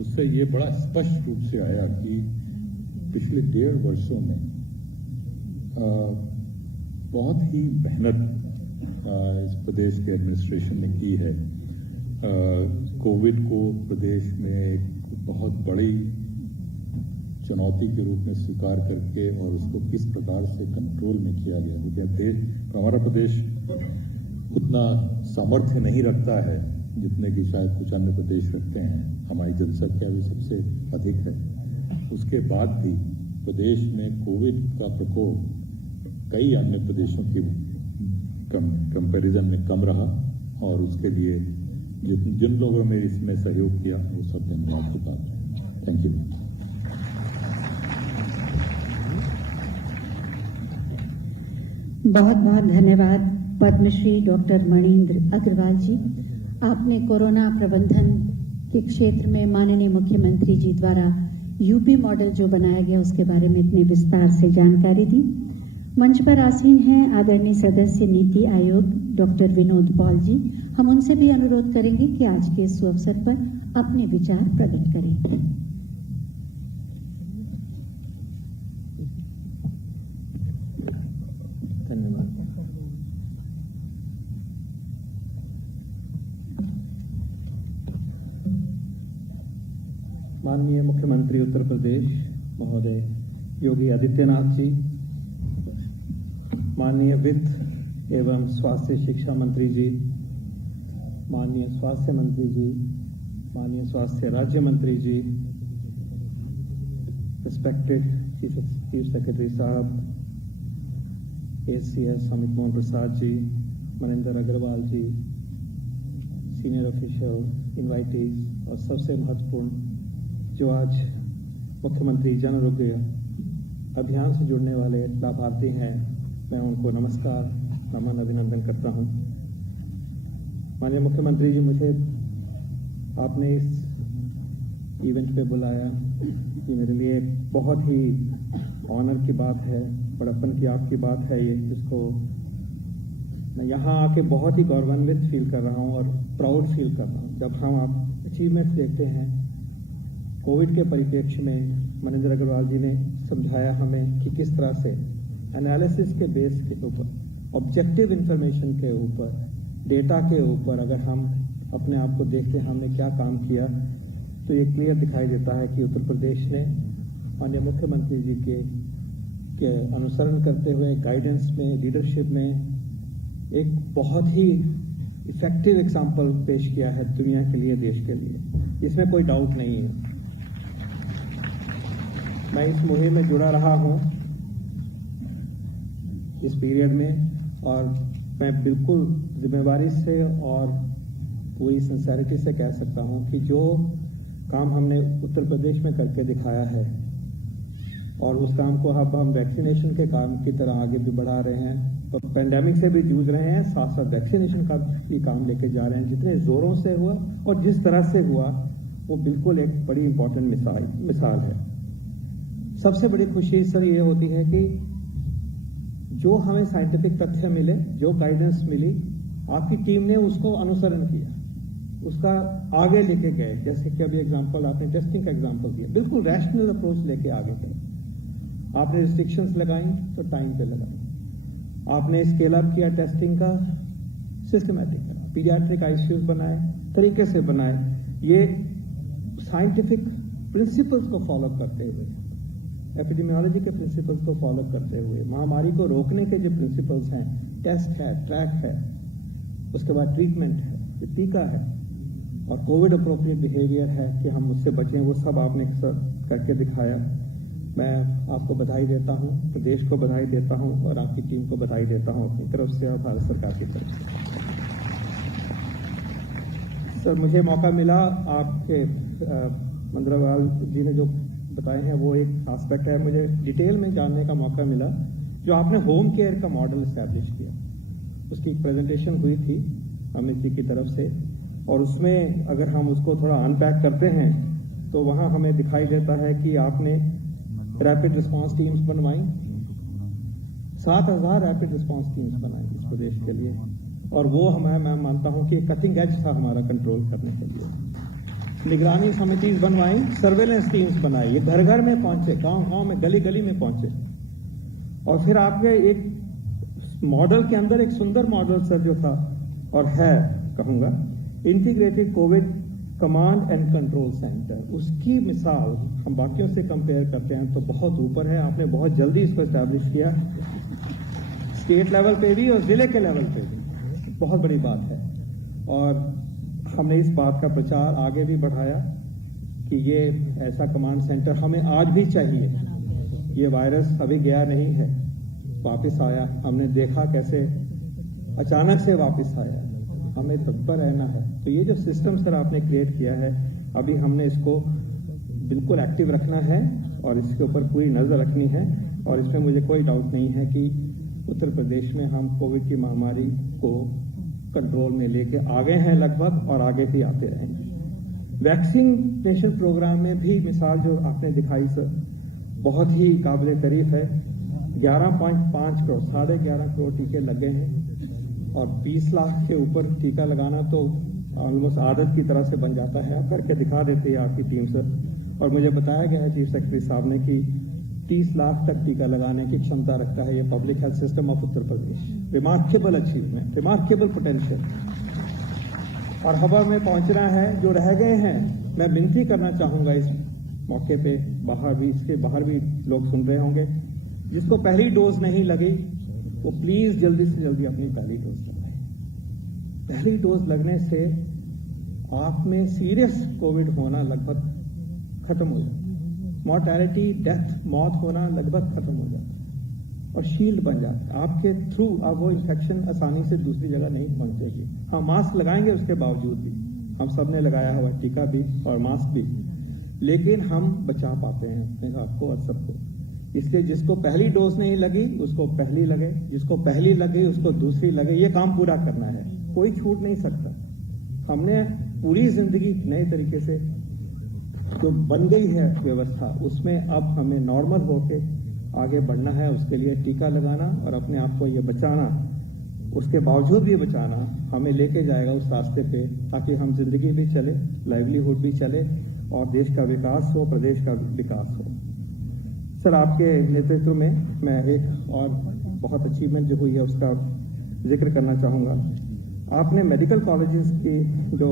उससे ये बड़ा स्पष्ट रूप से आया कि पिछले 1.5 वर्षों में बहुत ही मेहनत इस प्रदेश के एडमिनिस्ट्रेशन ने की है। कोविड को प्रदेश में एक बहुत बड़ी चुनौती के रूप में स्वीकार करके और उसको किस प्रकार से कंट्रोल में किया गया, क्योंकि हमारा प्रदेश उतना सामर्थ्य नहीं रखता है जितने कि शायद कुछ अन्य प्रदेश रखते हैं। हमारी जनसंख्या भी सबसे अधिक है, उसके बाद भी प्रदेश में कोविड का प्रकोप कई अन्य प्रदेशों के कंपैरिजन में कम रहा, और उसके लिए जिन लोगों ने इसमें सहयोग किया वो सब धन्यवाद की बात है। Thank you. बहुत बहुत धन्यवाद पद्मश्री डॉक्टर मणीन्द्र अग्रवाल जी। आपने कोरोना प्रबंधन के क्षेत्र में माननीय मुख्यमंत्री जी द्वारा यूपी मॉडल जो बनाया गया उसके बारे में इतने विस्तार से जानकारी दी। मंच पर आसीन हैं आदरणीय सदस्य नीति आयोग डॉक्टर विनोद पॉल जी। हम उनसे भी अनुरोध करेंगे कि आज के इस अवसर पर अपने विचार प्रकट करें। माननीय मुख्यमंत्री उत्तर प्रदेश महोदय योगी आदित्यनाथ जी, माननीय वित्त एवं स्वास्थ्य शिक्षा मंत्री जी, माननीय स्वास्थ्य मंत्री जी, माननीय स्वास्थ्य राज्य मंत्री जी, रिस्पेक्टेड चीफ सेक्रेटरी साहब, ACS अमित मोहन प्रसाद जी, मनिंदर अग्रवाल जी, सीनियर ऑफिशियल इनवाइटीज और सबसे महत्वपूर्ण जो आज मुख्यमंत्री जन आरोग्य अभियान से जुड़ने वाले लाभार्थी हैं, मैं उनको नमस्कार नमन अभिनंदन करता हूं। माननीय मुख्यमंत्री जी, मुझे आपने इस इवेंट पे बुलाया, ये मेरे लिए एक बहुत ही ऑनर की बात है, बड़प्पन की आपकी बात है ये, जिसको मैं यहाँ आके बहुत ही गौरवान्वित फील कर रहा हूँ और प्राउड फील कर रहा हूँ। जब हम आप अचीवमेंट्स देखते हैं कोविड के परिप्रेक्ष्य में, मनिंदर अग्रवाल जी ने समझाया हमें कि किस तरह से एनालिसिस के बेस के ऊपर, ऑब्जेक्टिव इंफॉर्मेशन के ऊपर, डेटा के ऊपर अगर हम अपने आप को देखते हैं हमने क्या काम किया, तो ये क्लियर दिखाई देता है कि उत्तर प्रदेश ने माननीय मुख्यमंत्री जी के अनुसरण करते हुए गाइडेंस में, लीडरशिप में एक बहुत ही इफेक्टिव एग्जाम्पल पेश किया है दुनिया के लिए, देश के लिए। इसमें कोई डाउट नहीं है। मैं इस मुहिम में जुड़ा रहा हूं इस पीरियड में, और मैं बिल्कुल जिम्मेवारी से और पूरी सिंसेरिटी से कह सकता हूं कि जो काम हमने उत्तर प्रदेश में करके दिखाया है और उस काम को अब हम वैक्सीनेशन के काम की तरह आगे भी बढ़ा रहे हैं, तो पेंडेमिक से भी जूझ रहे हैं, साथ साथ वैक्सीनेशन का भी काम लेके जा रहे हैं। जितने जोरों से हुआ और जिस तरह से हुआ वो बिल्कुल एक बड़ी इंपॉर्टेंट मिसाल है। सबसे बड़ी खुशी सर ये होती है कि जो हमें साइंटिफिक तथ्य मिले, जो गाइडेंस मिली, आपकी टीम ने उसको अनुसरण किया, उसका आगे लेके गए। जैसे कि अभी एग्जांपल आपने टेस्टिंग का एग्जांपल दिया, बिल्कुल रैशनल अप्रोच लेके आगे गए। आपने रिस्ट्रिक्शंस लगाई तो टाइम पे लगाई, आपने स्केल अप किया टेस्टिंग का, सिस्टमैटिक करा, पीडियाट्रिक आईसीयूज बनाए, तरीके से बनाए, ये साइंटिफिक प्रिंसिपल्स को फॉलो करते हुए, एपिडेमियोलॉजी के प्रिंसिपल्स को फॉलो करते हुए, महामारी को रोकने के जो प्रिंसिपल्स हैं, टेस्ट है, ट्रैक है, उसके बाद ट्रीटमेंट है, टीका है और कोविड अप्रोप्रिएट बिहेवियर है कि हम उससे बचें, वो सब आपने करके दिखाया। मैं आपको बधाई देता हूं, प्रदेश को बधाई देता हूं और आपकी टीम को बधाई देता हूं अपनी तरफ से और भारत सरकार की तरफ से। सर, मुझे मौका मिला, आपके मंदरवाल जी ने जो बताए हैं वो एक एस्पेक्ट है, मुझे डिटेल में जानने का मौका मिला जो आपने होम केयर का मॉडल एस्टैब्लिश किया। उसकी एक प्रेजेंटेशन हुई थी अमित जी की तरफ से, और उसमें अगर हम उसको थोड़ा अनपैक करते हैं तो वहां हमें दिखाई देता है कि आपने रैपिड रिस्पांस टीम्स बनवाई, 7,000 रैपिड रिस्पांस टीम्स बनाई इस प्रदेश के लिए, और वो मैं मानता हूं कि कटिंग एज था हमारा कंट्रोल करने के लिए। निगरानी समिति बनवाई, सर्वेलेंस टीम्स बनाई, ये घर घर में पहुंचे, गांव-गांव में, गली गली में पहुंचे, और फिर आपके एक मॉडल के अंदर एक सुंदर मॉडल सर जो था और है, कहूंगा, integrated Covid command and control centre, उसकी मिसाल हम बाकियों से कंपेयर करते हैं तो बहुत ऊपर है। आपने बहुत जल्दी इसको एस्टैब्लिश किया, स्टेट लेवल पे भी और जिले के लेवल पे भी, बहुत बड़ी बात है। और हमने इस बात का प्रचार आगे भी बढ़ाया कि ये ऐसा कमांड सेंटर हमें आज भी चाहिए। ये वायरस अभी गया नहीं है, वापस आया, हमने देखा कैसे अचानक से वापस आया, हमें तत्पर रहना है। तो ये जो सिस्टम सर आपने क्रिएट किया है, अभी हमने इसको बिल्कुल एक्टिव रखना है और इसके ऊपर पूरी नजर रखनी है, और इसमें मुझे कोई डाउट नहीं है कि उत्तर प्रदेश में हम कोविड की महामारी को कंट्रोल में लेके आ गए हैं लगभग, और आगे भी आते रहेंगे। वैक्सीनेशन प्रोग्राम में भी मिसाल जो आपने दिखाई सर, बहुत ही काबिल तारीफ है। 11.5 करोड़, 11.5 करोड़ टीके लगे हैं, और 20 लाख के ऊपर टीका लगाना तो ऑलमोस्ट आदत की तरह से बन जाता है। आप करके दिखा देते हैं आपकी टीम से, और मुझे बताया गया है चीफ सेक्रेटरी साहब ने कि 30 लाख तक टीका लगाने की क्षमता रखता है ये public health system of Uttar Pradesh. Remarkable achievement, remarkable potential, और हवा में पहुंचना है। जो रह गए हैं, मैं विनती करना चाहूंगा इस मौके पे बाहर भी, इसके बाहर भी लोग सुन रहे होंगे, जिसको पहली डोज नहीं लगी वो प्लीज जल्दी से जल्दी अपनी पहली डोज लगवाएं। पहली डोज लगने से आप में सीरियस कोविड होना लगभग खत्म हो जाता है, मॉर्टैलिटी, डेथ, मौत होना लगभग खत्म हो जाता है और शील्ड बन जाता है आपके थ्रू। अब वो इन्फेक्शन आसानी से दूसरी जगह नहीं पहुंचेगी। हाँ, मास्क लगाएंगे, उसके बावजूद भी हम सब ने लगाया हुआ टीका भी और मास्क भी, लेकिन हम बचा पाते हैं अपने आपको और सबको। इसलिए जिसको पहली डोज नहीं लगी उसको पहली लगे, जिसको पहली लगी उसको दूसरी लगे, ये काम पूरा करना है, कोई छूट नहीं सकता। हमने पूरी जिंदगी नए तरीके से जो बन गई है व्यवस्था, उसमें अब हमें नॉर्मल होके आगे बढ़ना है। उसके लिए टीका लगाना और अपने आप को ये बचाना, उसके बावजूद भी बचाना हमें लेके जाएगा उस रास्ते पे, ताकि हम जिंदगी भी चले, लाइवलीहुड भी चले और देश का विकास हो, प्रदेश का विकास हो। सर, आपके नेतृत्व में मैं एक और बहुत अचीवमेंट जो हुई है उसका जिक्र करना चाहूंगा। आपने मेडिकल कॉलेजेस की जो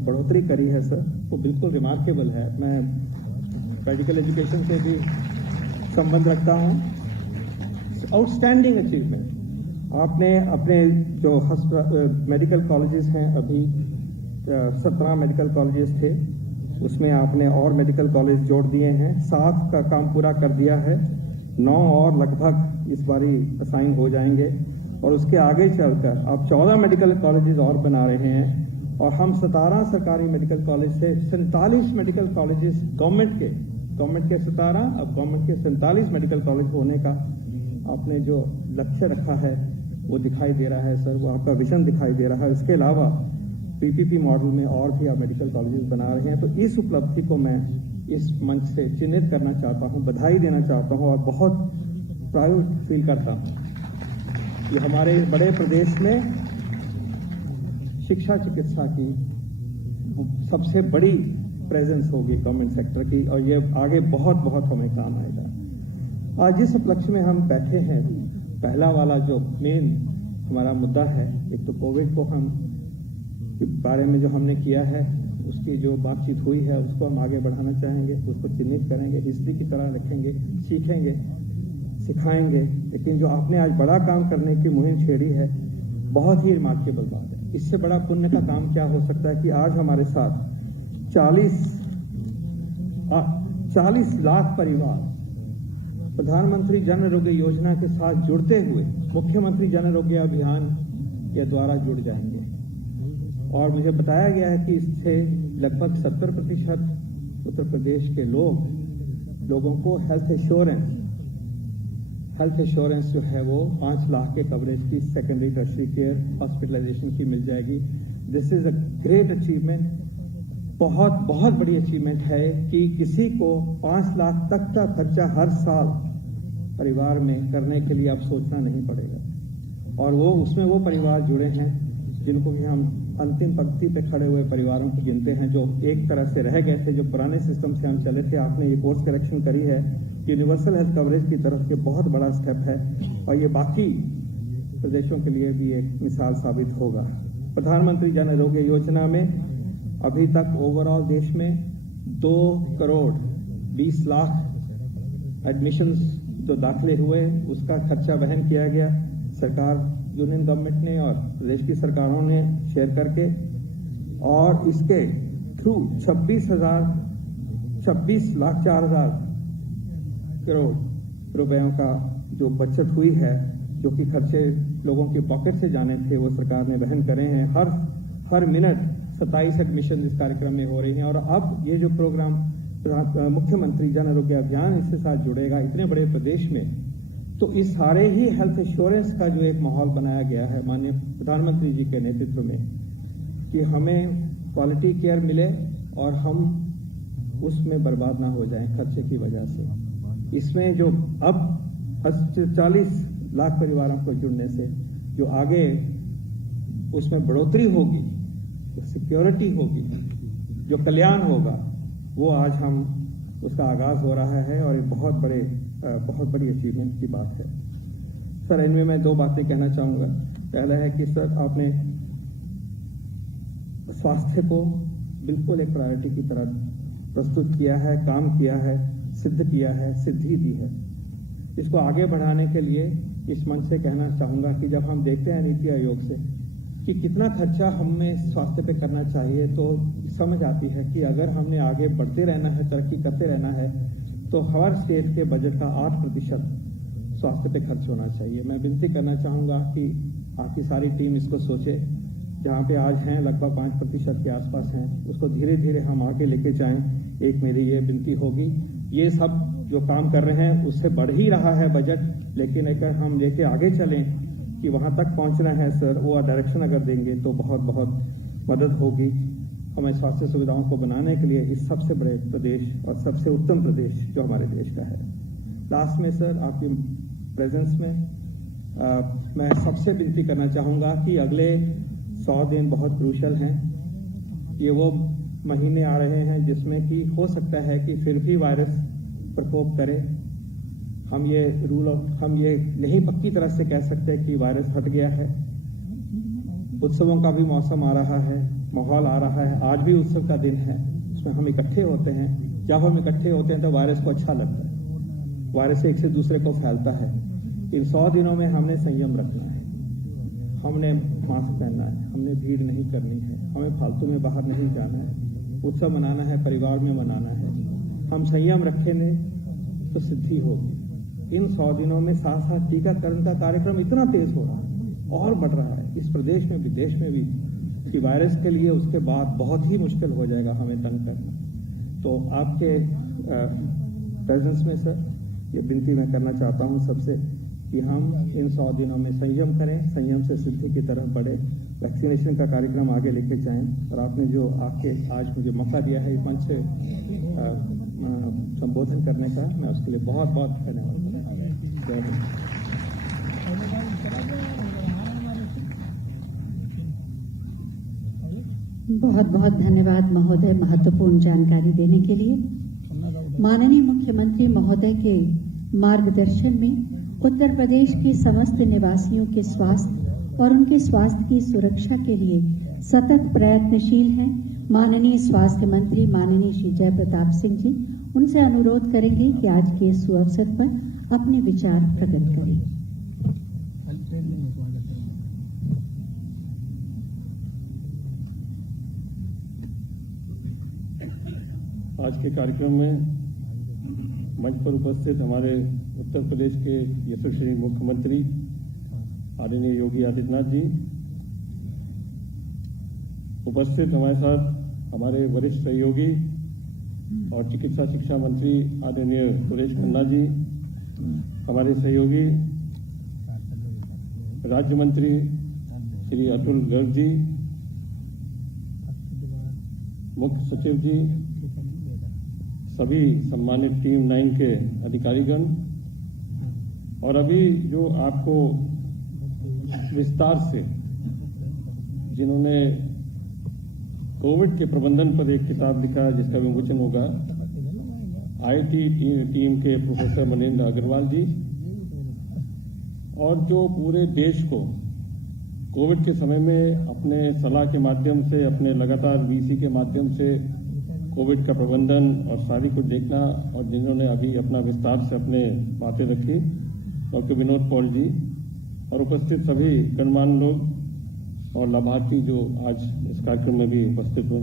बढ़ोतरी करी है सर, वो बिल्कुल रिमार्केबल है। मैं मेडिकल एजुकेशन से भी संबंध रखता हूं। Outstanding achievement. आपने अपने जो मेडिकल कॉलेजेस हैं, अभी 17 मेडिकल कॉलेजेस थे, उसमें आपने और मेडिकल कॉलेज जोड़ दिए हैं, 7 का काम पूरा कर दिया है, 9 और लगभग इस बारी असाइन हो जाएंगे और उसके आगे चलकर आप 14 मेडिकल कॉलेजेस और बना रहे हैं और हम 17 सरकारी मेडिकल कॉलेज से 47 मेडिकल कॉलेजेस गवर्नमेंट के 17, अब गवर्नमेंट के 47 मेडिकल कॉलेज होने का आपने जो लक्ष्य रखा है वो दिखाई दे रहा है सर, वो आपका विजन दिखाई दे रहा है। इसके अलावा पीपीपी मॉडल में और भी आप मेडिकल कॉलेजेस बना रहे हैं, तो इस उपलब्धि को मैं इस मंच से चिन्हित करना चाहता हूं, बधाई देना चाहता हूं और बहुत प्राउड फील करता हूं कि हमारे बड़े प्रदेश में शिक्षा चिकित्सा की सबसे बड़ी प्रेजेंस होगी गवर्नमेंट सेक्टर की, और ये आगे बहुत बहुत हमें काम आएगा। आज जिस उपलक्ष्य में हम बैठे हैं, पहला वाला जो मेन हमारा मुद्दा है, एक तो कोविड को हम के बारे में जो हमने किया है उसकी जो बातचीत हुई है उसको हम आगे बढ़ाना चाहेंगे, उसको चिन्हित करेंगे, हिस्ट्री की तरह रखेंगे, सीखेंगे, सिखाएंगे। लेकिन जो आपने आज बड़ा काम करने की मुहिम छेड़ी है, बहुत ही रिमार्केबल बात है। इससे बड़ा पुण्य का काम क्या हो सकता है कि आज हमारे साथ 40 लाख परिवार प्रधानमंत्री जन आरोग्य योजना के साथ जुड़ते हुए मुख्यमंत्री जन आरोग्य अभियान के द्वारा जुड़ जाएंगे। और मुझे बताया गया है कि इससे लगभग 70% उत्तर प्रदेश के लोगों को हेल्थ इंश्योरेंस जो है वो 5 लाख के कवरेज की सेकेंडरी टर्शरी केयर हॉस्पिटलाइजेशन की मिल जाएगी। This is a great achievement, बहुत बहुत बड़ी अचीवमेंट है कि किसी को 5 लाख तक का खर्चा हर साल परिवार में करने के लिए अब सोचना नहीं पड़ेगा। और वो उसमें वो परिवार जुड़े हैं जिनको कि हम अंतिम पंक्ति पे खड़े हुए परिवारों को गिनते हैं, जो एक तरह से रह गए थे, जो पुराने सिस्टम से हम चले थे। आपने ये कोर्स करेक्शन करी है, यूनिवर्सल हेल्थ कवरेज की तरफ के बहुत बड़ा स्टेप है और ये बाकी प्रदेशों के लिए भी एक मिसाल साबित होगा। प्रधानमंत्री जन आरोग्य योजना में अभी तक ओवरऑल देश में 2 करोड़ 20 लाख एडमिशंस जो दाखिले हुए उसका खर्चा वहन किया गया। सरकार, यूनियन गवर्नमेंट ने और प्रदेश की सरकारों ने शेयर करके, और इसके थ्रू 26 लाख 4,000 करोड़ रुपयों का जो बचत हुई है, जो कि खर्चे लोगों के पॉकेट से जाने थे, वो सरकार ने वहन करे हैं। हर मिनट 27 एडमिशन इस कार्यक्रम में हो रही हैं। और अब ये जो प्रोग्राम मुख्यमंत्री जन आरोग्य अभियान इसके साथ जुड़ेगा इतने बड़े प्रदेश में, तो इस सारे ही हेल्थ इंश्योरेंस का जो एक माहौल बनाया गया है माननीय प्रधानमंत्री जी के नेतृत्व में, कि हमें क्वालिटी केयर मिले और हम उसमें बर्बाद ना हो जाएं खर्चे की वजह से। इसमें जो अब 40 लाख परिवारों को जुड़ने से जो आगे उसमें बढ़ोतरी होगी, जो सिक्योरिटी होगी, जो कल्याण होगा, वो आज हम उसका आगाज हो रहा है और एक बहुत बड़ी अचीवमेंट की बात है। सर, इनमें मैं 2 बातें कहना चाहूंगा। पहला है कि सर, आपने स्वास्थ्य को बिल्कुल एक प्रायोरिटी की तरह प्रस्तुत किया है, काम किया है, सिद्ध किया है, सिद्धि दी है। इसको आगे बढ़ाने के लिए इस मंच से कहना चाहूँगा कि जब हम देखते हैं नीति आयोग से कि कितना खर्चा हमें स्वास्थ्य पे करना चाहिए, तो समझ आती है कि अगर हमने आगे बढ़ते रहना है, तरक्की करते रहना है, तो हर स्टेट के बजट का 8% स्वास्थ्य पे खर्च होना चाहिए। मैं विनती करना चाहूँगा कि आपकी सारी टीम इसको सोचे। जहाँ पे आज हैं लगभग 5% के आसपास हैं, उसको धीरे धीरे हम आगे लेके जाएं। एक मेरी ये विनती होगी। ये सब जो काम कर रहे हैं उससे बढ़ ही रहा है बजट, लेकिन अगर हम लेके आगे चलें कि वहाँ तक पहुँचना है सर, वो डायरेक्शन अगर देंगे तो बहुत बहुत मदद होगी हमें स्वास्थ्य सुविधाओं को बनाने के लिए इस सबसे बड़े प्रदेश और सबसे उत्तम प्रदेश जो हमारे देश का है। लास्ट में सर आपकी प्रेजेंस में मैं सबसे विनती करना चाहूँगा कि अगले 100 दिन बहुत क्रूशल हैं। ये वो महीने आ रहे हैं जिसमें कि हो सकता है कि फिर भी वायरस प्रकोप करे। हम ये नहीं पक्की तरह से कह सकते कि वायरस हट गया है। उत्सवों का भी मौसम आ रहा है, माहौल आ रहा है। आज भी उत्सव का दिन है, उसमें हम इकट्ठे होते हैं। जब हम इकट्ठे होते हैं तो वायरस को अच्छा लगता है, वायरस एक से दूसरे को फैलता है। इन 100 दिनों में हमने संयम रखना है, हमने मास्क पहनना है, हमने भीड़ नहीं करनी है, हमें फालतू में बाहर नहीं जाना है, उत्सव मनाना है, परिवार में मनाना है। हम संयम रखेंगे तो सिद्धि होगी। इन 100 दिनों में साथ साथ टीकाकरण का कार्यक्रम इतना तेज हो रहा है और बढ़ रहा है इस प्रदेश में विदेश में भी कि वायरस के लिए उसके बाद बहुत ही मुश्किल हो जाएगा हमें तंग करना। तो आपके प्रेजेंस में सर ये विनती मैं करना चाहता हूँ सबसे कि हम इन 100 दिनों में संयम करें, संयम से सिद्धि की तरफ बढ़े, वैक्सीनेशन का कार्यक्रम आगे लेके जाएं। और आपने जो आज मुझे मौका दिया है इस मंच से संबोधन करने का, मैं उसके लिए बहुत बहुत धन्यवाद करता हूं। जय हिंद। बहुत बहुत धन्यवाद महोदय महत्वपूर्ण जानकारी देने के लिए। माननीय मुख्यमंत्री महोदय के मार्गदर्शन में उत्तर प्रदेश के समस्त निवासियों के स्वास्थ्य और उनके स्वास्थ्य की सुरक्षा के लिए सतत प्रयत्नशील हैं माननीय स्वास्थ्य मंत्री माननीय श्री जय प्रताप सिंह जी। उनसे अनुरोध करेंगे कि आज के इस अवसर पर अपने विचार प्रकट करें। आज के कार्यक्रम में मंच पर उपस्थित हमारे उत्तर प्रदेश के यशस्वी मुख्यमंत्री आदरणीय योगी आदित्यनाथ जी, उपस्थित हमारे साथ हमारे वरिष्ठ सहयोगी और चिकित्सा शिक्षा मंत्री आदरणीय सुरेश खन्ना जी, हमारे सहयोगी राज्य मंत्री श्री अतुल गर्ग जी, मुख्य सचिव जी, सभी सम्मानित टीम 9 के अधिकारीगण, और अभी जो आपको विस्तार से जिन्होंने कोविड के प्रबंधन पर एक किताब लिखा जिसका विमोचन होगा, आईटी टीम के प्रोफेसर मनेंद्र अग्रवाल जी, और जो पूरे देश को कोविड के समय में अपने सलाह के माध्यम से, अपने लगातार वीसी के माध्यम से कोविड का प्रबंधन और सारी कुछ देखना, और जिन्होंने अभी अपना विस्तार से अपने बातें रखी, डॉक्टर विनोद पॉल जी, और उपस्थित सभी गणमान्य लोग और लाभार्थी जो आज इस कार्यक्रम में भी उपस्थित हुए।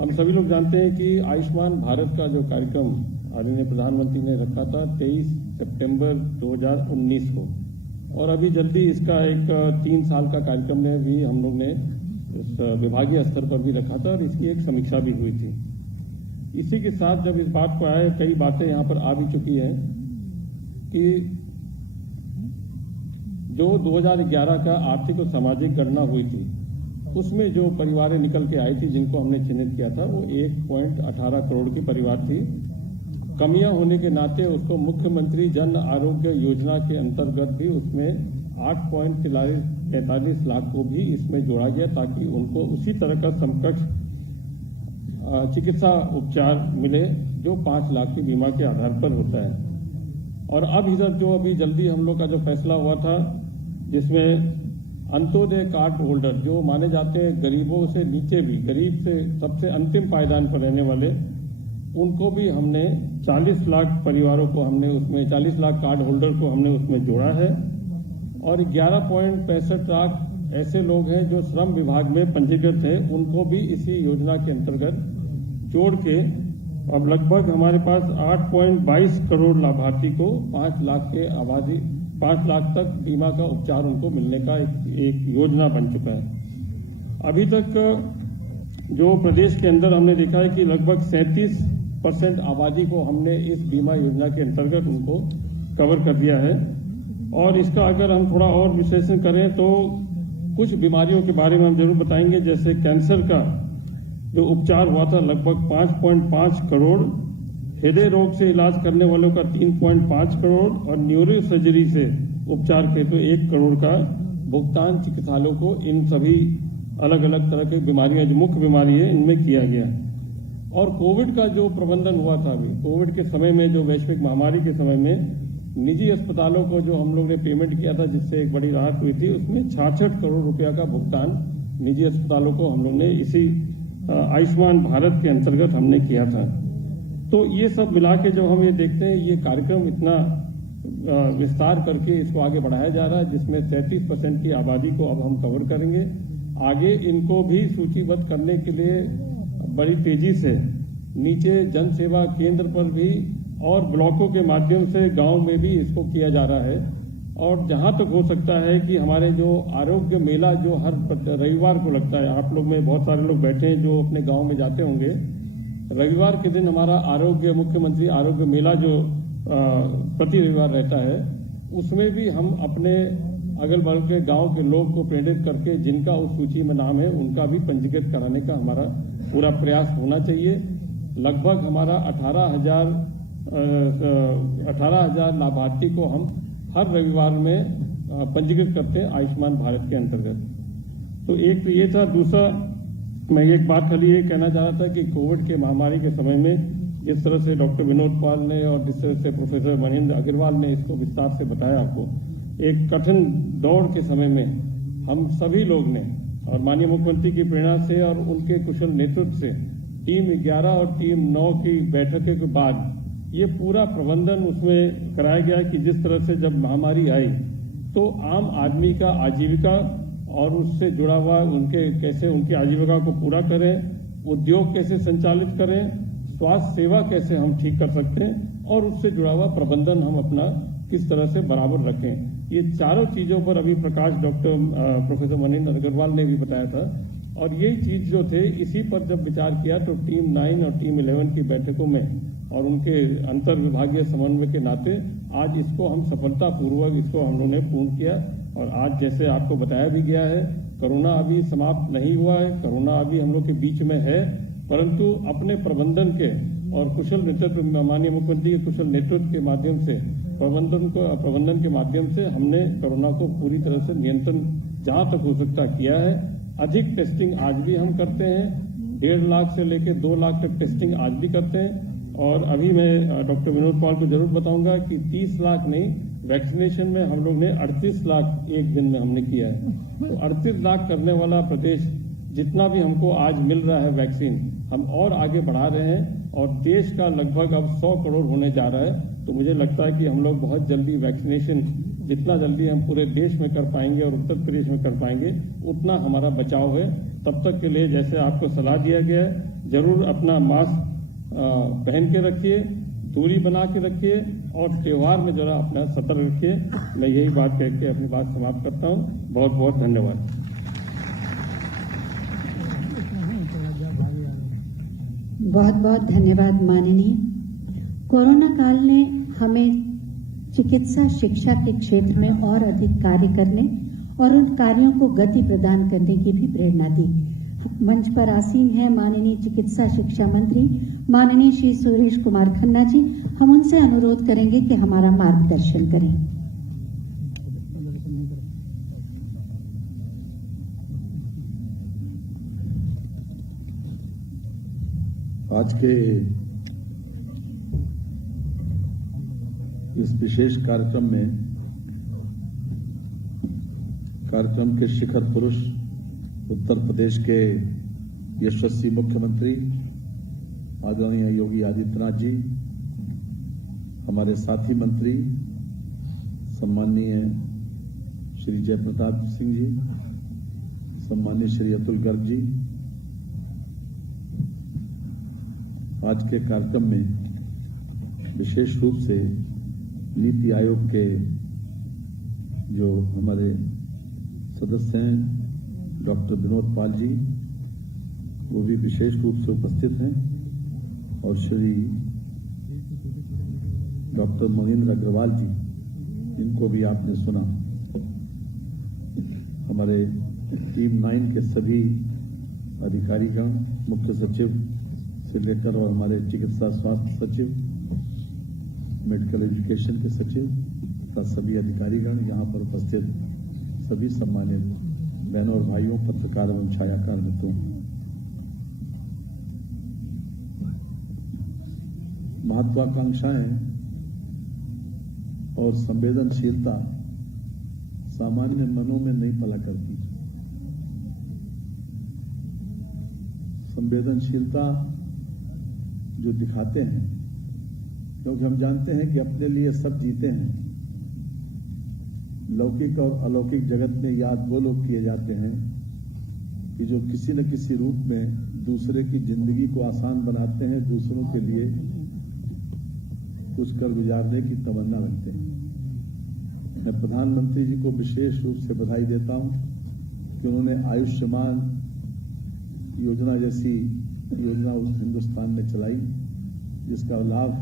हम सभी लोग जानते हैं कि आयुष्मान भारत का जो कार्यक्रम आदरणीय प्रधानमंत्री ने रखा था 23 सितंबर 2019 को, और अभी जल्दी इसका एक 3 साल का कार्यक्रम ने भी हम लोग ने इस विभागीय स्तर पर भी रखा था और इसकी एक समीक्षा भी हुई थी। इसी के साथ जब इस बात को आए, कई बातें यहाँ पर आ भी चुकी हैं कि जो 2011 का आर्थिक और सामाजिक गणना हुई थी उसमें जो परिवारें निकल के आई थी जिनको हमने चिन्हित किया था वो 1.18 करोड़ की परिवार थी। कमियां होने के नाते उसको मुख्यमंत्री जन आरोग्य योजना के अंतर्गत भी उसमें 8.43 लाख को भी इसमें जोड़ा गया ताकि उनको उसी तरह का समकक्ष चिकित्सा उपचार मिले जो 5 लाख की बीमा के आधार पर होता है। और अब इधर जो अभी जल्दी हम लोग का जो फैसला हुआ था जिसमें अंत्योदय कार्ड होल्डर जो माने जाते हैं गरीबों से नीचे भी, गरीब से सबसे अंतिम पायदान पर रहने वाले उनको भी हमने 40 लाख परिवारों को हमने उसमें 40 लाख कार्ड होल्डर को हमने उसमें जोड़ा है और 11.65 लाख ऐसे लोग हैं जो श्रम विभाग में पंजीकृत है, उनको भी इसी योजना के अंतर्गत जोड़ के अब लगभग हमारे पास 8.22 करोड़ लाभार्थी को 5 लाख के आबादी 5 लाख तक बीमा का उपचार उनको मिलने का एक योजना बन चुका है। अभी तक जो प्रदेश के अंदर हमने देखा है कि लगभग 37% आबादी को हमने इस बीमा योजना के अंतर्गत उनको कवर कर दिया है। और इसका अगर हम थोड़ा और विश्लेषण करें तो कुछ बीमारियों के बारे में हम जरूर बताएंगे, जैसे कैंसर का जो उपचार हुआ था लगभग 5.5 करोड़, हृदय रोग से इलाज करने वालों का 3.5 करोड़ और न्यूरो सर्जरी से उपचार के तो 1 करोड़ का भुगतान चिकित्सालयों को इन सभी अलग अलग तरह की बीमारियां जो मुख्य बीमारी है इनमें किया गया। और कोविड का जो प्रबंधन हुआ था अभी कोविड के समय में, जो वैश्विक महामारी के समय में निजी अस्पतालों को जो हम लोग ने पेमेंट किया था जिससे एक बड़ी राहत हुई थी, उसमें 66 करोड़ रुपया का भुगतान निजी अस्पतालों को हम लोग ने इसी आयुष्मान भारत के अंतर्गत हमने किया था। तो ये सब मिला के जो हम ये देखते हैं, ये कार्यक्रम इतना विस्तार करके इसको आगे बढ़ाया जा रहा है जिसमें 33% की आबादी को अब हम कवर करेंगे। आगे इनको भी सूचीबद्ध करने के लिए बड़ी तेजी से नीचे जन सेवा केंद्र पर भी और ब्लॉकों के माध्यम से गांव में भी इसको किया जा रहा है। और जहां तक हो सकता है कि हमारे जो आरोग्य मेला जो हर रविवार को लगता है, आप लोग में बहुत सारे लोग बैठे हैं जो अपने गांव में जाते होंगे, रविवार के दिन हमारा मुख्यमंत्री आरोग्य मेला जो प्रति रविवार रहता है, उसमें भी हम अपने अगल बगल के गांव के लोग को प्रेरित करके जिनका उस सूची में नाम है उनका भी पंजीकृत कराने का हमारा पूरा प्रयास होना चाहिए। लगभग हमारा 18,000 लाभार्थी को हम हर रविवार में पंजीकृत करते हैं आयुष्मान भारत के अंतर्गत। तो एक तो ये था। दूसरा, मैं एक बात खाली ये कहना चाह रहा था कि कोविड के महामारी के समय में जिस तरह से डॉक्टर विनोद पाल ने और जिस तरह से प्रोफेसर महेंद्र अग्रवाल ने इसको विस्तार से बताया आपको, एक कठिन दौड़ के समय में हम सभी लोग ने और माननीय मुख्यमंत्री की प्रेरणा से और उनके कुशल नेतृत्व से टीम 11 और टीम 9 की बैठक के बाद ये पूरा प्रबंधन उसमें कराया गया कि जिस तरह से जब महामारी आई तो आम आदमी का आजीविका और उससे जुड़ा हुआ कैसे उनकी आजीविका को पूरा करें, उद्योग कैसे संचालित करें, स्वास्थ्य सेवा कैसे हम ठीक कर सकते हैं और उससे जुड़ा हुआ प्रबंधन हम अपना किस तरह से बराबर रखें। ये चारों चीजों पर अभी प्रोफेसर महेंद्र अग्रवाल ने भी बताया था और यही चीज जो थे इसी पर जब विचार किया तो टीम 9 और टीम 11 की बैठकों में और उनके अंतर विभागीय समन्वय के नाते आज इसको हम सफलतापूर्वक इसको हम लोगों ने पूर्ण किया। और आज जैसे आपको बताया भी गया है, कोरोना अभी समाप्त नहीं हुआ है, कोरोना अभी हम लोग के बीच में है, परंतु अपने प्रबंधन के और कुशल नेतृत्व, माननीय मुख्यमंत्री के कुशल नेतृत्व के माध्यम से प्रबंधन के माध्यम से हमने कोरोना को पूरी तरह से नियंत्रण जहां तक हो सकता किया है। अधिक टेस्टिंग आज भी हम करते हैं, 1.5 लाख से लेकर 2 लाख तक टेस्टिंग आज भी करते हैं। और अभी मैं डॉक्टर विनोद पाल को जरूर बताऊंगा कि 30 लाख नहीं, वैक्सीनेशन में हम लोग ने 38 लाख एक दिन में हमने किया है। तो 38 लाख करने वाला प्रदेश, जितना भी हमको आज मिल रहा है वैक्सीन, हम और आगे बढ़ा रहे हैं और देश का लगभग अब 100 करोड़ होने जा रहा है। तो मुझे लगता है कि हम लोग बहुत जल्दी वैक्सीनेशन जितना जल्दी हम पूरे देश में कर पाएंगे और उत्तर प्रदेश में कर पाएंगे उतना हमारा बचाव है। तब तक के लिए जैसे आपको सलाह दिया गया है, जरूर अपना मास्क पहन के रखिए, दूरी बना के रखिए और त्योहार में जरा अपना सतर्क रखिए। मैं यही बात कह के अपनी बात समाप्त करता हूं। बहुत बहुत धन्यवाद। बहुत बहुत धन्यवाद माननीय। कोरोना काल ने हमें चिकित्सा शिक्षा के क्षेत्र में और अधिक कार्य करने और उन कार्यों को गति प्रदान करने की भी प्रेरणा दी। मंच पर आसीन है माननीय चिकित्सा शिक्षा मंत्री माननीय श्री सुरेश कुमार खन्ना जी। हम उनसे अनुरोध करेंगे कि हमारा मार्गदर्शन करें। आज के इस विशेष कार्यक्रम के शिखर पुरुष उत्तर प्रदेश के यशस्वी मुख्यमंत्री आदरणीय योगी आदित्यनाथ जी, हमारे साथी मंत्री सम्माननीय श्री जयप्रताप सिंह जी, सम्माननीय श्री अतुल गर्ग जी, आज के कार्यक्रम में विशेष रूप से नीति आयोग के जो हमारे सदस्य हैं डॉक्टर विनोद पाल जी, वो भी विशेष रूप से उपस्थित हैं, और श्री डॉक्टर महेंद्र अग्रवाल जी, जिनको भी आपने सुना। हमारे टीम 9 के सभी अधिकारीगण, मुख्य सचिव से लेकर और हमारे चिकित्सा स्वास्थ्य सचिव, मेडिकल एजुकेशन के सचिव तथा सभी अधिकारीगण, यहाँ पर उपस्थित सभी सम्मानित बहनों और भाइयों, पत्रकार एवं छायाकार मित्रों, महत्वाकांक्षाएं और संवेदनशीलता सामान्य मनों में नहीं पला करती। संवेदनशीलता जो दिखाते हैं, क्योंकि हम जानते हैं कि अपने लिए सब जीते हैं। लौकिक और अलौकिक जगत में याद वो लोग किए जाते हैं कि जो किसी न किसी रूप में दूसरे की जिंदगी को आसान बनाते हैं, दूसरों के लिए कुछ कर गुजारने की तमन्ना रखते हैं। मैं प्रधानमंत्री जी को विशेष रूप से बधाई देता हूं कि उन्होंने आयुष्मान योजना जैसी योजना उस हिंदुस्तान में चलाई, जिसका लाभ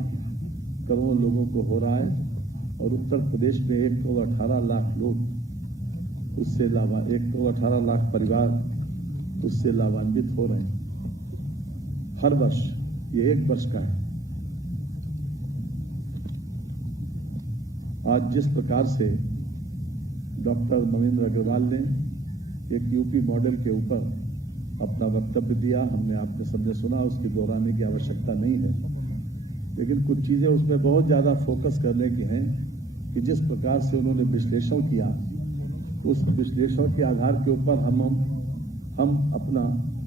करोड़ों लोगों को हो रहा है, और उत्तर प्रदेश में 1,18,00,000 लोग उससे 1,18,00,000 परिवार उससे लाभान्वित हो रहे हैं हर वर्ष। ये 1 वर्ष का है। आज जिस प्रकार से डॉक्टर महेंद्र अग्रवाल ने एक यूपी मॉडल के ऊपर अपना वक्तव्य दिया, हमने आपने सबने सुना, उसकी दोहराने की आवश्यकता नहीं है, लेकिन कुछ चीजें उसमें बहुत ज्यादा फोकस करने की हैं कि जिस प्रकार से उन्होंने विश्लेषण किया, उस विश्लेषण के आधार के ऊपर हम अपना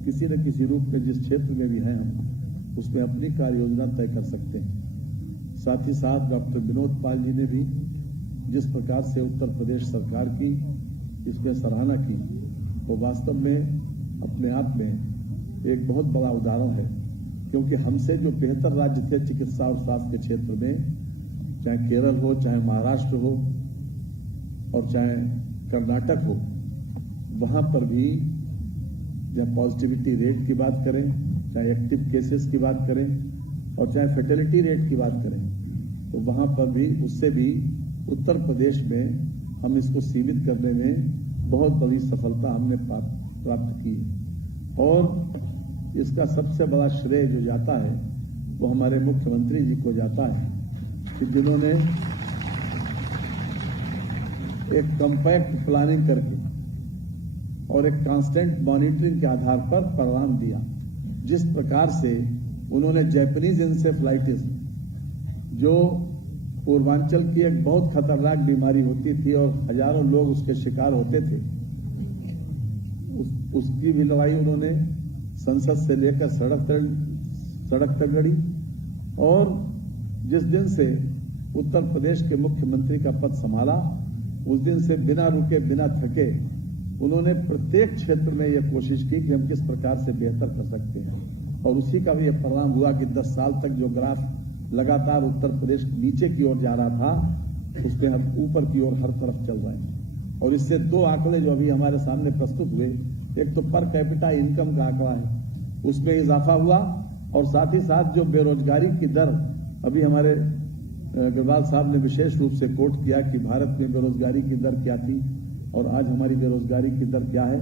किसी न किसी रूप में जिस क्षेत्र में भी हैं हम उसमें अपनी कार्य योजना तय कर सकते हैं। साथ ही साथ डॉक्टर विनोद पाल जी ने भी जिस प्रकार से उत्तर प्रदेश सरकार की इसमें सराहना की, वो वास्तव में अपने आप में एक बहुत बड़ा उदाहरण है, क्योंकि हमसे जो बेहतर राज्य थे चिकित्सा और स्वास्थ्य के क्षेत्र में, चाहे केरल हो, चाहे महाराष्ट्र हो और चाहे कर्नाटक हो, वहां पर भी जब पॉजिटिविटी रेट की बात करें, चाहे एक्टिव केसेस की बात करें और चाहे फर्टिलिटी रेट की बात करें, तो वहां पर भी उससे भी उत्तर प्रदेश में हम इसको सीमित करने में बहुत बड़ी सफलता हमने प्राप्त की। और इसका सबसे बड़ा श्रेय जो जाता है वो हमारे मुख्यमंत्री जी को जाता है कि जिन्होंने एक कम्पैक्ट प्लानिंग करके और एक कांस्टेंट मॉनिटरिंग के आधार पर परिणाम दिया। जिस प्रकार से उन्होंने जैपनीज इंसेफ्लाइटिस, जो पूर्वांचल की एक बहुत खतरनाक बीमारी होती थी और हजारों लोग उसके शिकार होते थे, उसकी भी लड़ाई उन्होंने संसद से लेकर सड़क तक लड़ी। और जिस दिन से उत्तर प्रदेश के मुख्यमंत्री का पद संभाला, उस दिन से बिना रुके बिना थके उन्होंने प्रत्येक क्षेत्र में यह कोशिश की कि हम किस प्रकार से बेहतर कर सकते हैं, और उसी का भी यह परिणाम हुआ कि 10 साल तक जो ग्राफ लगातार उत्तर प्रदेश नीचे की ओर जा रहा था, उसमें हम ऊपर की ओर हर तरफ चल रहे हैं। और इससे 2 आंकड़े जो अभी हमारे सामने प्रस्तुत हुए, एक तो पर कैपिटा इनकम का आंकड़ा है, उसमें इजाफा हुआ, और साथ ही साथ जो बेरोजगारी की दर, अभी हमारे अग्रवाल साहब ने विशेष रूप से कोट किया कि भारत में बेरोजगारी की दर क्या थी और आज हमारी बेरोजगारी की दर क्या है,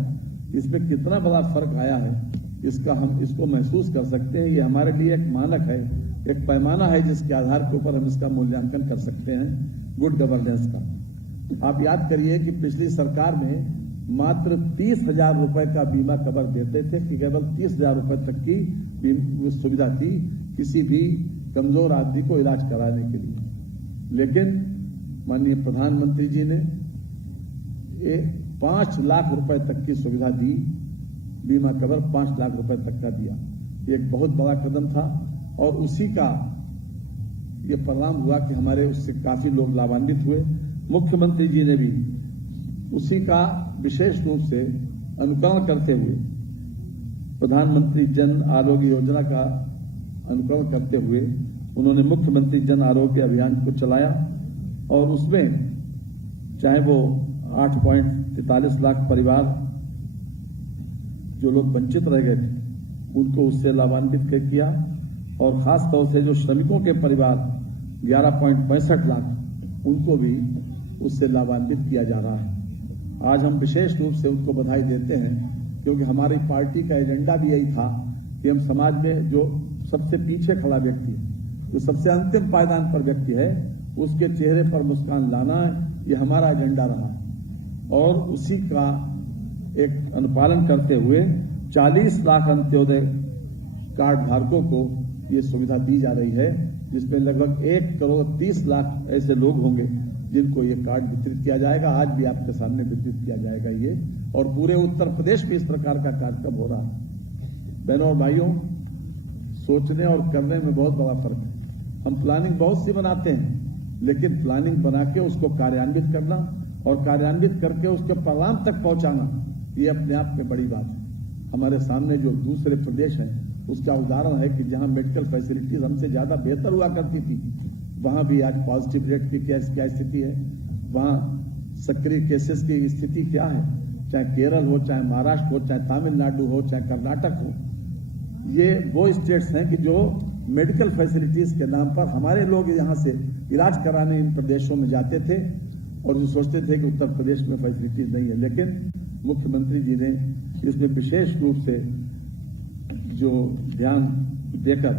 इसमें कितना बड़ा फर्क आया है, इसका हम इसको महसूस कर सकते हैं। ये हमारे लिए एक मानक है, एक पैमाना है जिसके आधार के ऊपर हम इसका मूल्यांकन कर सकते हैं गुड गवर्नेंस का। आप याद करिए कि पिछली सरकार में मात्र 30,000 रुपए का बीमा कवर देते थे, कि केवल 30,000 रुपए तक की सुविधा थी किसी भी कमजोर आदमी को इलाज कराने के लिए। लेकिन माननीय प्रधानमंत्री जी ने 5 लाख रुपए तक की सुविधा दी, बीमा कवर 5 लाख रुपए तक का दिया। ये एक बहुत बड़ा कदम था, और उसी का ये परिणाम हुआ कि हमारे उससे काफी लोग लाभान्वित हुए। मुख्यमंत्री जी ने भी उसी का विशेष रूप से अनुकरण करते हुए प्रधानमंत्री जन आरोग्य योजना का अनुकरण करते हुए उन्होंने मुख्यमंत्री जन आरोग्य अभियान को चलाया और उसमें चाहे वो 8.43 लाख परिवार जो लोग वंचित रह गए थे उनको उससे लाभान्वित किया और खास तौर से जो श्रमिकों के परिवार 11.65 लाख उनको भी उससे लाभान्वित किया जा रहा है। आज हम विशेष रूप से उनको बधाई देते हैं क्योंकि हमारी पार्टी का एजेंडा भी यही था कि हम समाज में जो सबसे पीछे खड़ा व्यक्ति है, जो सबसे अंतिम पायदान पर व्यक्ति है, उसके चेहरे पर मुस्कान लाना ये हमारा एजेंडा रहा है और उसी का एक अनुपालन करते हुए 40 लाख अंत्योदय कार्ड धारकों को ये सुविधा दी जा रही है, जिसमें लगभग 1,30,00,000 ऐसे लोग होंगे जिनको ये कार्ड वितरित किया जाएगा। आज भी आपके सामने वितरित किया जाएगा ये, और पूरे उत्तर प्रदेश में इस प्रकार का कार्यक्रम हो रहा है। बहनों और भाइयों, सोचने और करने में बहुत बड़ा फर्क है। हम प्लानिंग बहुत सी बनाते हैं, लेकिन प्लानिंग बना के उसको कार्यान्वित करना और कार्यान्वित करके उसके परिणाम तक पहुंचाना, ये अपने आप में बड़ी बात है। हमारे सामने जो दूसरे प्रदेश हैं उसका उदाहरण है कि जहां मेडिकल फैसिलिटीज हमसे ज्यादा बेहतर हुआ करती थी, वहां भी आज पॉजिटिव रेट की क्या स्थिति है, वहां सक्रिय केसेस की स्थिति क्या है, चाहे केरल हो, चाहे महाराष्ट्र हो, चाहे तमिलनाडु हो, चाहे कर्नाटक हो। ये वो स्टेट्स हैं कि जो मेडिकल फैसिलिटीज के नाम पर हमारे लोग यहां से इलाज कराने इन प्रदेशों में जाते थे और जो सोचते थे कि उत्तर प्रदेश में फैसिलिटीज नहीं है। लेकिन मुख्यमंत्री जी ने इसमें विशेष रूप से जो ध्यान देकर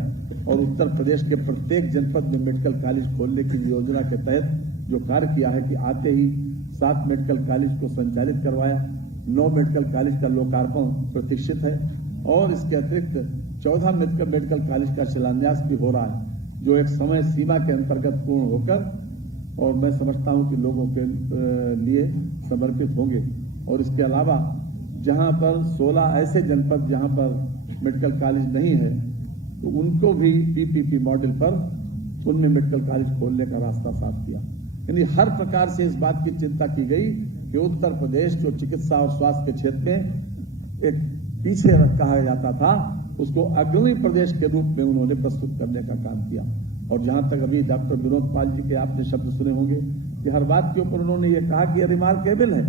और उत्तर प्रदेश के प्रत्येक जनपद में मेडिकल कॉलेज खोलने की योजना के तहत जो कार्य किया है कि आते ही 7 मेडिकल कॉलेज को संचालित करवाया, 9 मेडिकल कॉलेज का लोकार्पण प्रतीक्षित है और इसके अतिरिक्त 14 मेडिकल कॉलेज का शिलान्यास भी हो रहा है, जो एक समय सीमा के अंतर्गत पूर्ण होकर और मैं समझता हूं कि लोगों के लिए समर्पित होंगे। और इसके अलावा जहां पर 16 ऐसे जनपद जहां पर मेडिकल कॉलेज नहीं है, तो उनको भी पीपीपी मॉडल पर उनमें मेडिकल कॉलेज खोलने का रास्ता साफ किया। यानी हर प्रकार से इस बात की चिंता की गई कि उत्तर प्रदेश जो चिकित्सा और स्वास्थ्य के क्षेत्र में एक पीछे कहा जाता था, उसको अग्रणी प्रदेश के रूप में उन्होंने प्रस्तुत करने का काम किया। और जहां तक अभी डॉक्टर विनोद पाल जी के आपने शब्द सुने होंगे कि हर बात के ऊपर उन्होंने ये कहा कि ये रिमार्केबल है,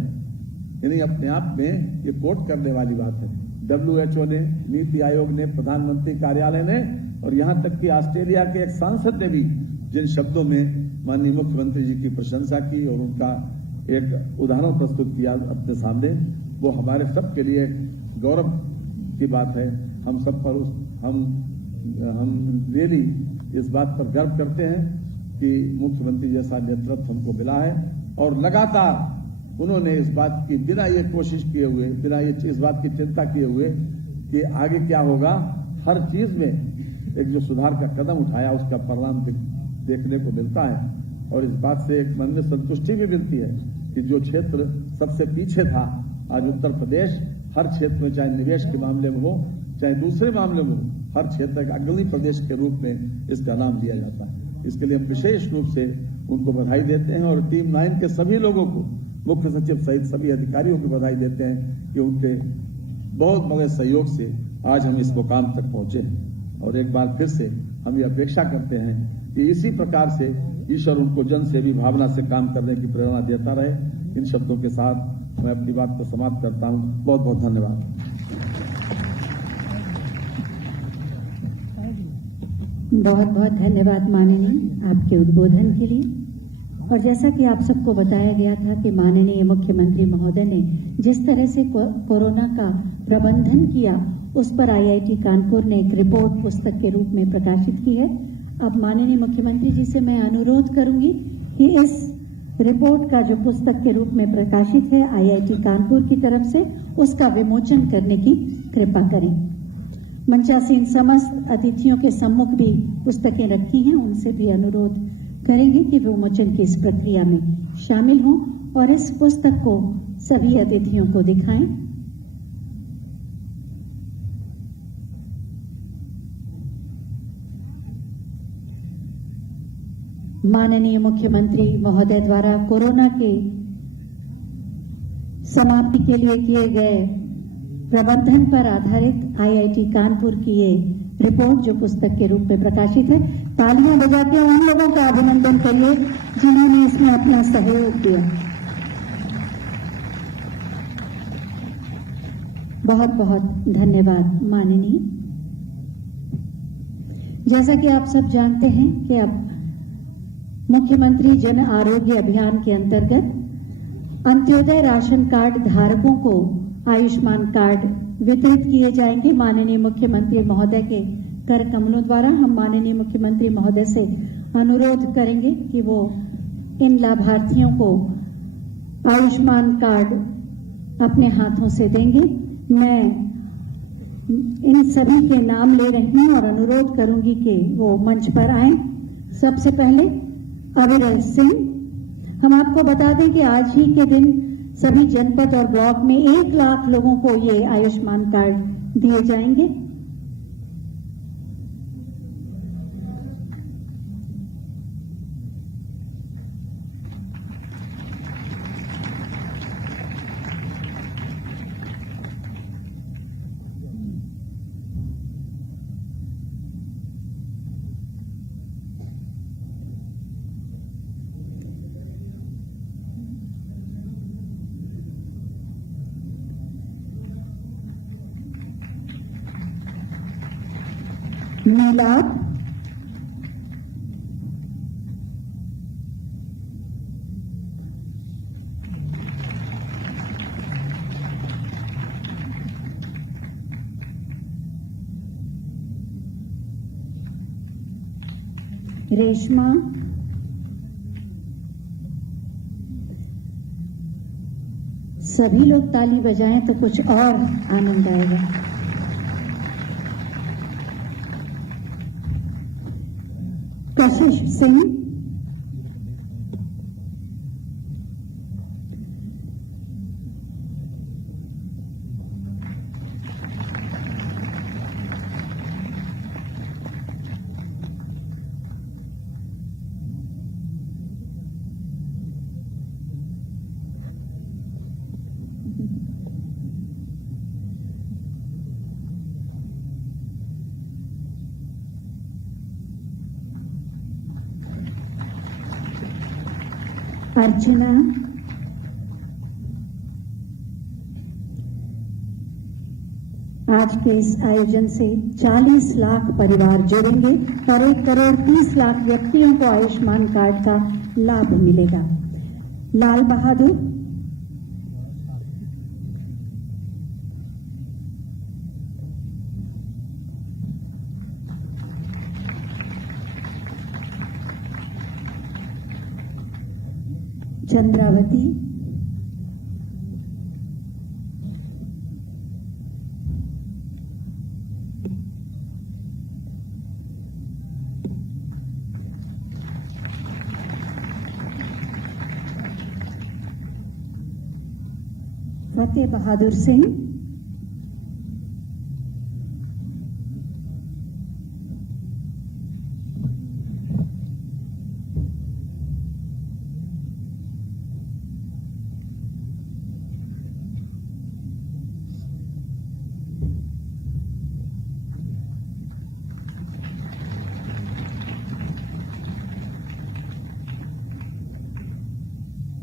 यानी अपने आप में ये कोट करने वाली बात है। WHO ने, नीति आयोग ने, प्रधानमंत्री कार्यालय ने और यहां तक कि ऑस्ट्रेलिया के एक सांसद ने भी जिन शब्दों में माननीय मुख्यमंत्री जी की प्रशंसा की और उनका एक उदाहरण प्रस्तुत किया अपने सामने, वो हमारे सब के लिए गौरव की बात है। हम सब पर हम रियली इस बात पर गर्व करते हैं कि मुख्यमंत्री जैसा नेतृत्व हमको मिला है और लगातार उन्होंने इस बात की बिना ये कोशिश किए हुए, बिना ये इस बात की चिंता किए हुए कि आगे क्या होगा, हर चीज में एक जो सुधार का कदम उठाया उसका परिणाम देखने को मिलता है। और इस बात से एक मन में संतुष्टि भी मिलती है कि जो क्षेत्र सबसे पीछे था, आज उत्तर प्रदेश हर क्षेत्र में, चाहे निवेश के मामले में हो, चाहे दूसरे मामले में हो, हर क्षेत्र का अग्रणी प्रदेश के रूप में इसका नाम दिया जाता है। इसके लिए हम विशेष रूप से उनको बधाई देते हैं और टीम 9 के सभी लोगों को, मुख्य सचिव सहित सभी अधिकारियों को बधाई देते हैं कि उनके बहुत बड़े सहयोग से आज हम इस मुकाम तक पहुंचे हैं। और एक बार फिर से हम ये अपेक्षा करते हैं कि इसी प्रकार से ईश्वर उनको जन सेवी भावना से काम करने की प्रेरणा देता रहे। इन शब्दों के साथ मैं अपनी बात को समाप्त करता हूं। बहुत बहुत धन्यवाद। बहुत बहुत धन्यवाद माननीय आपके उद्बोधन के लिए। और जैसा कि आप सबको बताया गया था कि माननीय मुख्यमंत्री महोदय ने जिस तरह से कोरोना का प्रबंधन किया, उस पर IIT कानपुर ने एक रिपोर्ट पुस्तक के रूप में प्रकाशित की है। अब माननीय मुख्यमंत्री जी से मैं अनुरोध करूंगी कि इस रिपोर्ट का जो पुस्तक के रूप में प्रकाशित है IIT कानपुर की तरफ से, उसका विमोचन करने की कृपा करें। मंचासीन समस्त अतिथियों के सम्मुख भी पुस्तकें रखी हैं, उनसे भी अनुरोध करेंगे कि विमोचन की इस प्रक्रिया में शामिल हों और इस पुस्तक को सभी अतिथियों को दिखाएं। माननीय मुख्यमंत्री महोदय द्वारा कोरोना के समाप्ति के लिए किए गए प्रबंधन पर आधारित आईआईटी कानपुर की ये रिपोर्ट जो पुस्तक के रूप में प्रकाशित है। तालियां बजा के उन लोगों का अभिनंदन करिए जिन्होंने इसमें अपना सहयोग दिया। बहुत बहुत धन्यवाद माननीय। जैसा कि आप सब जानते हैं कि अब मुख्यमंत्री जन आरोग्य अभियान के अंतर्गत अंत्योदय राशन कार्ड धारकों को आयुष्मान कार्ड वितरित किए जाएंगे। माननीय मुख्यमंत्री महोदय के कर कमलों द्वारा हम माननीय मुख्यमंत्री महोदय से अनुरोध करेंगे कि वो इन लाभार्थियों को आयुष्मान कार्ड अपने हाथों से देंगे। मैं इन सभी के नाम ले रही हूं और अनुरोध करूंगी कि वो मंच पर आए। सबसे पहले अविरल सिंह। हम आपको बता दें कि आज ही के दिन सभी जनपद और ब्लॉक में 1 लाख लोगों को ये आयुष्मान कार्ड दिए जाएंगे। मीलाद, रेशमा, सभी लोग ताली बजाएं तो कुछ और आनंद आएगा। कशिश सिंह, अर्चना, आज के इस आयोजन से 40 लाख परिवार जुड़ेंगे और 1 करोड़ 30 लाख व्यक्तियों को आयुष्मान कार्ड का लाभ मिलेगा। लाल बहादुर, चंद्रावती, फतेह बहादुर सिंह,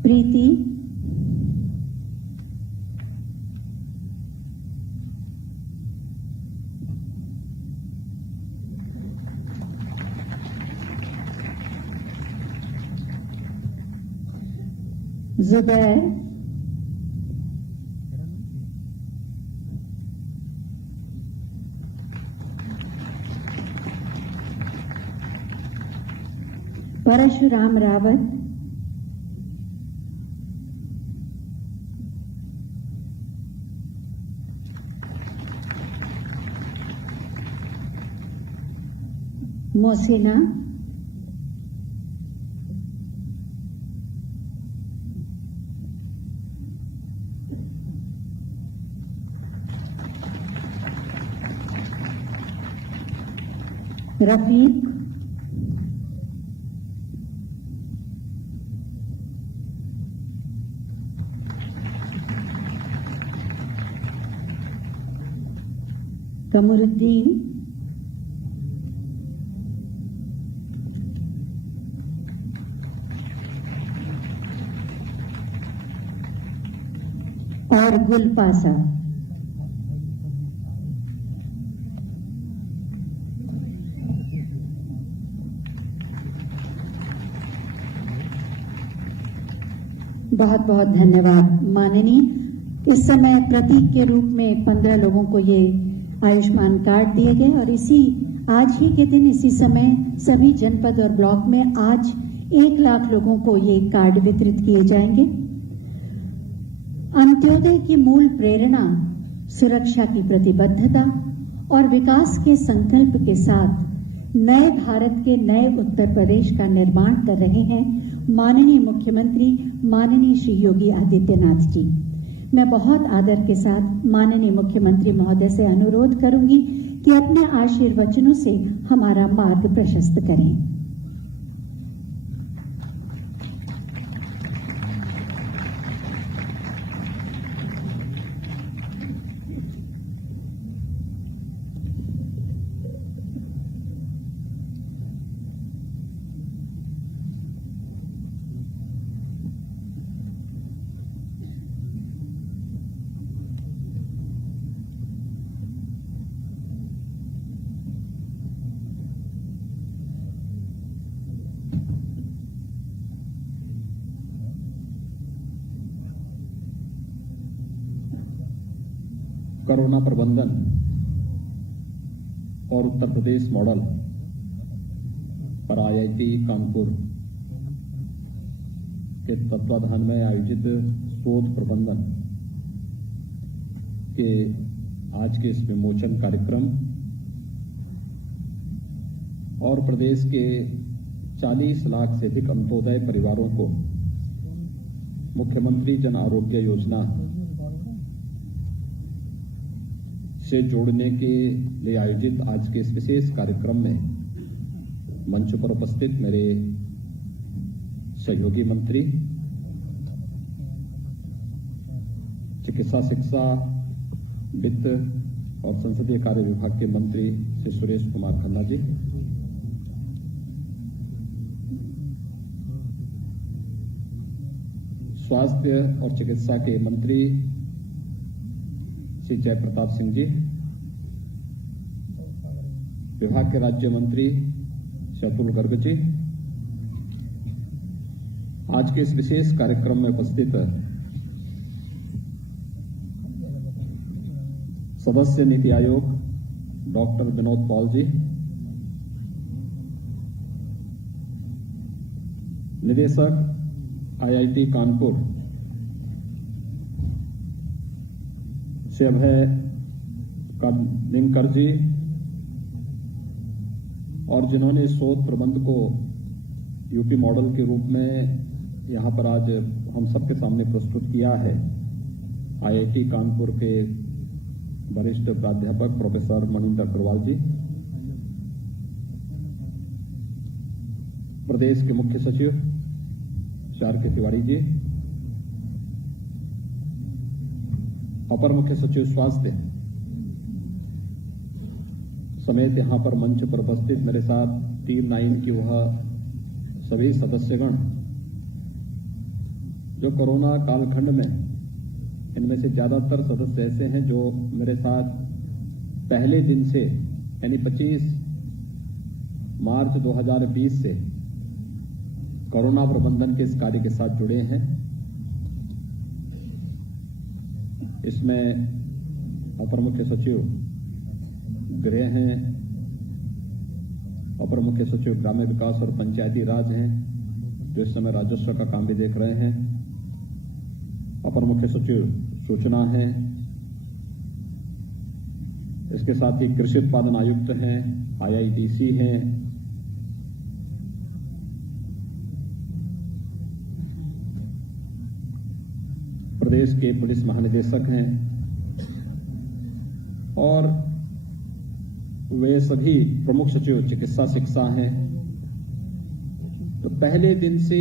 प्रीति, जुबैर, परशुराम रावत, मोहसिना, रफीक, कमरुद्दीन, और गुलपासा। बहुत बहुत धन्यवाद माननीय। इस समय प्रतीक के रूप में 15 लोगों को ये आयुष्मान कार्ड दिए गए और आज ही के दिन इसी समय सभी जनपद और ब्लॉक में आज 1 लाख लोगों को ये कार्ड वितरित किए जाएंगे। अंत्योदय की मूल प्रेरणा सुरक्षा की प्रतिबद्धता और विकास के संकल्प के साथ नए भारत के नए उत्तर प्रदेश का निर्माण कर रहे हैं माननीय मुख्यमंत्री माननीय श्री योगी आदित्यनाथ जी। मैं बहुत आदर के साथ माननीय मुख्यमंत्री महोदय से अनुरोध करूंगी कि अपने आशीर्वचनों से हमारा मार्ग प्रशस्त करें। कोरोना प्रबंधन और उत्तर प्रदेश मॉडल पर आईआईटी कानपुर के तत्वाधान में आयोजित शोध प्रबंधन के आज के इस विमोचन कार्यक्रम और प्रदेश के 40 लाख से अधिक अंत्योदय परिवारों को मुख्यमंत्री जन आरोग्य योजना से जोड़ने के लिए आयोजित आज के इस विशेष कार्यक्रम में मंच पर उपस्थित मेरे सहयोगी मंत्री, चिकित्सा शिक्षा, वित्त और संसदीय कार्य विभाग के मंत्री श्री सुरेश कुमार खन्ना जी, स्वास्थ्य और चिकित्सा के मंत्री श्री जयप्रताप सिंह जी, विभाग के राज्य मंत्री श्री अतुल गर्ग जी, आज के इस विशेष कार्यक्रम में उपस्थित सदस्य नीति आयोग डॉक्टर विनोद पॉल जी, निदेशक आईआईटी कानपुर से अभय कानिंकर जी और जिन्होंने शोध प्रबंध को यूपी मॉडल के रूप में यहां पर आज हम सबके सामने प्रस्तुत किया है, आईआईटी कानपुर के वरिष्ठ प्राध्यापक प्रोफेसर मनिंदर अग्रवाल जी, प्रदेश के मुख्य सचिव आर के तिवारी जी, अपर मुख्य सचिव स्वास्थ्य समेत यहां पर मंच पर उपस्थित मेरे साथ टीम 9 की वह सभी सदस्यगण जो कोरोना कालखंड में, इनमें से ज्यादातर सदस्य ऐसे हैं जो मेरे साथ पहले दिन से यानी 25 मार्च 2020 से कोरोना प्रबंधन के इस कार्य के साथ जुड़े हैं। इसमें अपर मुख्य सचिव गृह हैं, अपर मुख्य सचिव ग्राम्य विकास और पंचायती राज हैं जो इस समय राजस्व का काम भी देख रहे हैं, अपर मुख्य सचिव सूचना हैं, इसके साथ ही कृषि उत्पादन आयुक्त हैं, आईआईडीसी हैं, प्रदेश के पुलिस महानिदेशक हैं और वे सभी प्रमुख सचिव चिकित्सा शिक्षा हैं। तो पहले दिन से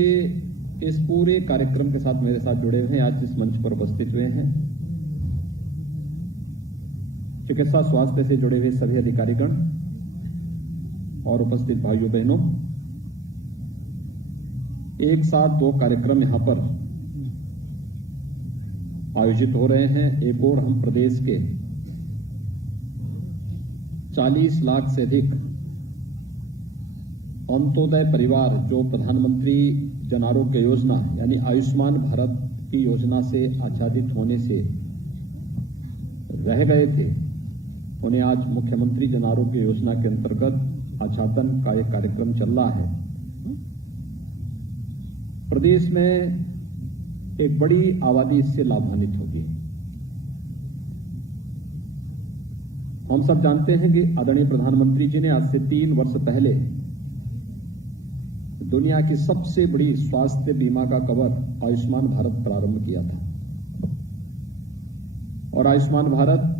इस पूरे कार्यक्रम के साथ मेरे साथ जुड़े हुए हैं, आज इस मंच पर उपस्थित हुए हैं। चिकित्सा स्वास्थ्य से जुड़े हुए सभी अधिकारीगण और उपस्थित भाइयों बहनों, एक साथ दो कार्यक्रम यहां पर आयोजित हो रहे हैं। एक और हम प्रदेश के 40 लाख से अधिक अंत्योदय परिवार जो प्रधानमंत्री जन आरोग्य योजना यानी आयुष्मान भारत की योजना से आच्छादित होने से रह गए थे, उन्हें आज मुख्यमंत्री जन आरोग्य योजना के अंतर्गत आच्छादन का एक कार्यक्रम चल रहा है। प्रदेश में एक बड़ी आबादी इससे लाभान्वित होगी। हम सब जानते हैं कि आदरणीय प्रधानमंत्री जी ने आज से 3 वर्ष पहले दुनिया की सबसे बड़ी स्वास्थ्य बीमा का कवर आयुष्मान भारत प्रारंभ किया था और आयुष्मान भारत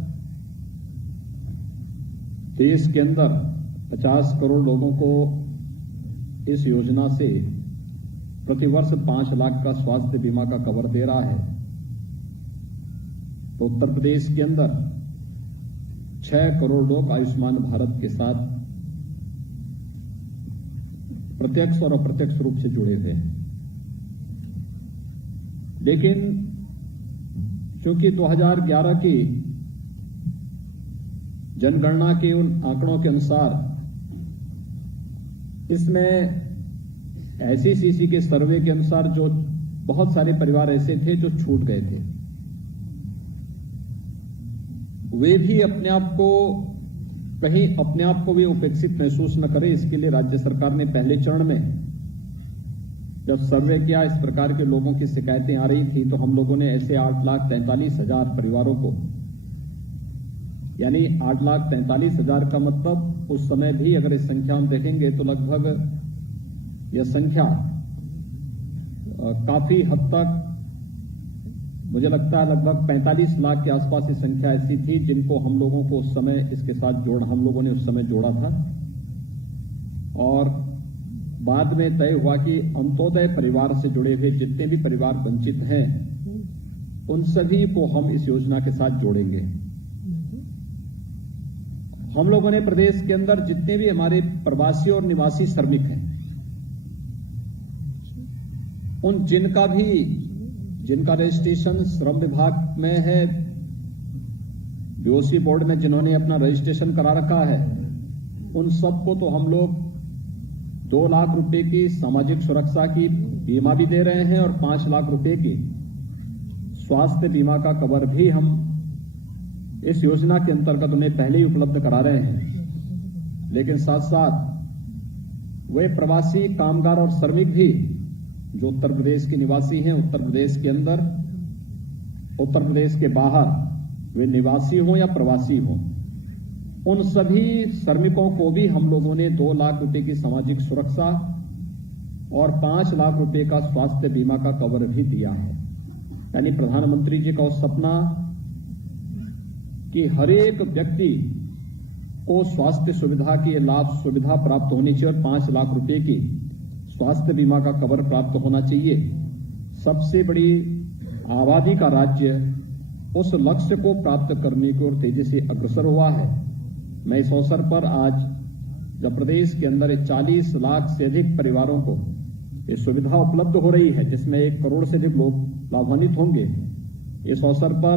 देश के अंदर 50 करोड़ लोगों को इस योजना से प्रतिवर्ष 5 लाख का स्वास्थ्य बीमा का कवर दे रहा है। तो उत्तर प्रदेश के अंदर 6 करोड़ लोग आयुष्मान भारत के साथ प्रत्यक्ष और अप्रत्यक्ष रूप से जुड़े हुए हैं। लेकिन चूंकि 2011 की जनगणना के उन आंकड़ों के अनुसार इसमें ICCC के सर्वे के अनुसार जो बहुत सारे परिवार ऐसे थे जो छूट गए थे, वे भी अपने आप को भी उपेक्षित महसूस न करें, इसके लिए राज्य सरकार ने पहले चरण में जब सर्वे किया, इस प्रकार के लोगों की शिकायतें आ रही थी, तो हम लोगों ने ऐसे 8,43,000 परिवारों को, यानी 8,43,000 का मतलब उस समय भी अगर इस संख्या हम देखेंगे तो लगभग यह संख्या काफी हद तक, मुझे लगता है लगभग 45 लाख के आसपास की संख्या ऐसी थी जिनको हम लोगों को उस समय इसके साथ हम लोगों ने उस समय जोड़ा था। और बाद में तय हुआ कि अंत्योदय परिवार से जुड़े हुए जितने भी परिवार वंचित हैं उन सभी को हम इस योजना के साथ जोड़ेंगे। हम लोगों ने प्रदेश के अंदर जितने भी हमारे प्रवासी और निवासी श्रमिक हैं, उन जिनका रजिस्ट्रेशन श्रम विभाग में है, बीओसी बोर्ड में जिन्होंने अपना रजिस्ट्रेशन करा रखा है, उन सबको तो हम लोग 2 लाख रुपए की सामाजिक सुरक्षा की बीमा भी दे रहे हैं और 5 लाख रुपए की स्वास्थ्य बीमा का कवर भी हम इस योजना के अंतर्गत उन्हें पहले ही उपलब्ध करा रहे हैं। लेकिन साथ साथ वे प्रवासी कामगार और श्रमिक भी जो उत्तर प्रदेश के निवासी हैं, उत्तर प्रदेश के अंदर, उत्तर प्रदेश के बाहर, वे निवासी हों या प्रवासी हों, उन सभी श्रमिकों को भी हम लोगों ने 2 लाख रुपए की सामाजिक सुरक्षा और 5 लाख रुपए का स्वास्थ्य बीमा का कवर भी दिया है। यानी प्रधानमंत्री जी का उस सपना कि हर एक व्यक्ति को स्वास्थ्य सुविधा की सुविधा प्राप्त होनी चाहिए और 5 लाख रुपए की स्वास्थ्य बीमा का कवर प्राप्त होना चाहिए। सबसे बड़ी आबादी का राज्य उस लक्ष्य को प्राप्त करने की ओर तेजी से अग्रसर हुआ है। मैं इस अवसर पर आज जब प्रदेश के अंदर 40 लाख से अधिक परिवारों को ये सुविधा उपलब्ध हो रही है, जिसमें 1 करोड़ से अधिक लोग लाभान्वित होंगे, इस अवसर पर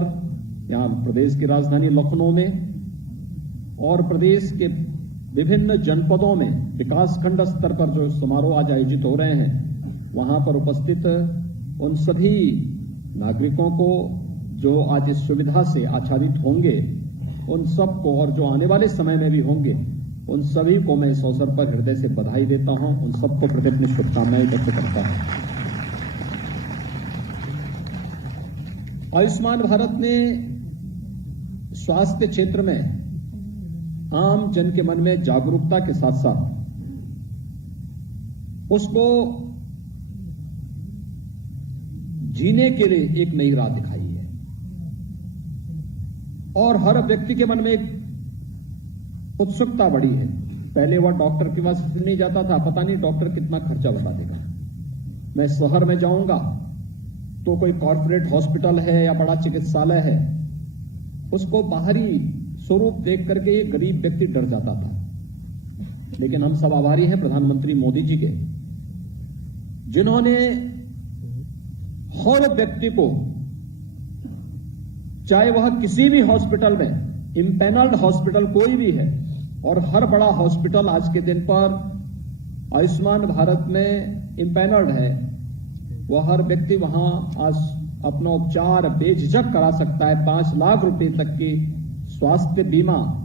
यहाँ प्रदेश की राजधानी लखनऊ में और प्रदेश के विभिन्न जनपदों में विकासखंड स्तर पर जो समारोह आज आयोजित हो रहे हैं, वहां पर उपस्थित उन सभी नागरिकों को जो आज इस सुविधा से आच्छादित होंगे, उन सबको और जो आने वाले समय में भी होंगे, उन सभी को मैं इस अवसर पर हृदय से बधाई देता हूं, उन सबको प्रति अपनी शुभकामनाएं व्यक्त करता हूं। आयुष्मान भारत ने स्वास्थ्य क्षेत्र में आम जन के मन में जागरूकता के साथ साथ उसको जीने के लिए एक नई राह दिखाई है और हर व्यक्ति के मन में एक उत्सुकता बढ़ी है। पहले वह डॉक्टर के पास नहीं जाता था, पता नहीं डॉक्टर कितना खर्चा बता देगा। मैं शहर में जाऊंगा तो कोई कॉर्पोरेट हॉस्पिटल है या बड़ा चिकित्सालय है, उसको बाहरी स्वरूप देख करके ये गरीब व्यक्ति डर जाता था। लेकिन हम सब आभारी हैं प्रधानमंत्री मोदी जी के, जिन्होंने हर व्यक्ति को, चाहे वह किसी भी हॉस्पिटल में, इम्पैनल्ड हॉस्पिटल कोई भी है, और हर बड़ा हॉस्पिटल आज के दिन पर आयुष्मान भारत में इम्पैनल्ड है, वह हर व्यक्ति वहां आज अपना उपचार बेझिझक करा सकता है। 5 लाख रुपए तक की स्वास्थ्य बीमा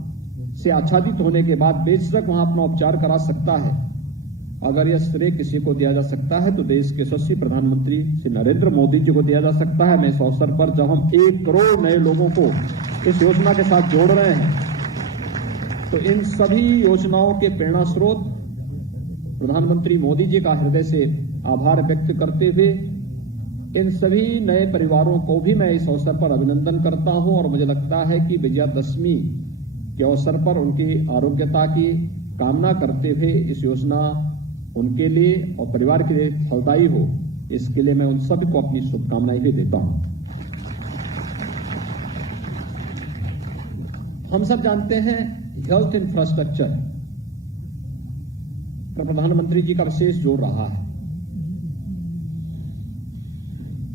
से आच्छादित होने के बाद बेझिझक वहां अपना उपचार करा सकता है। अगर यह श्रेय किसी को दिया जा सकता है तो देश के यशस्वी प्रधानमंत्री श्री नरेंद्र मोदी जी को दिया जा सकता है। मैं इस अवसर पर जब हम 1 करोड़ नए लोगों को इस योजना के साथ जोड़ रहे हैं, तो इन सभी योजनाओं के प्रेरणा स्रोत प्रधानमंत्री मोदी जी का हृदय से आभार व्यक्त करते हुए इन सभी नए परिवारों को भी मैं इस अवसर पर अभिनंदन करता हूं। और मुझे लगता है कि विजयादशमी के अवसर पर उनकी आरोग्यता की कामना करते हुए इस योजना उनके लिए और परिवार के लिए फलदायी हो, इसके लिए मैं उन सभी को अपनी शुभकामनाएं भी देता हूं। हम सब जानते हैं हेल्थ इंफ्रास्ट्रक्चर पर प्रधानमंत्री जी का विशेष जोर रहा है।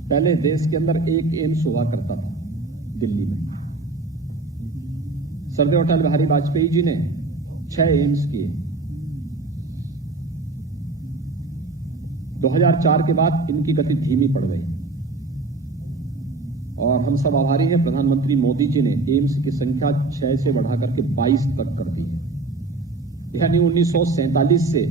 पहले देश के अंदर एक एम्स हुआ करता था दिल्ली में। सरदेव अटल बिहारी वाजपेयी जी ने 6 एम्स किए। 2004 के बाद इनकी गति धीमी पड़ गई और हम सब आभारी हैं प्रधानमंत्री मोदी जी ने एम्स की संख्या 6 से बढ़ाकर के 22 तक कर दी है। यानी 1947 से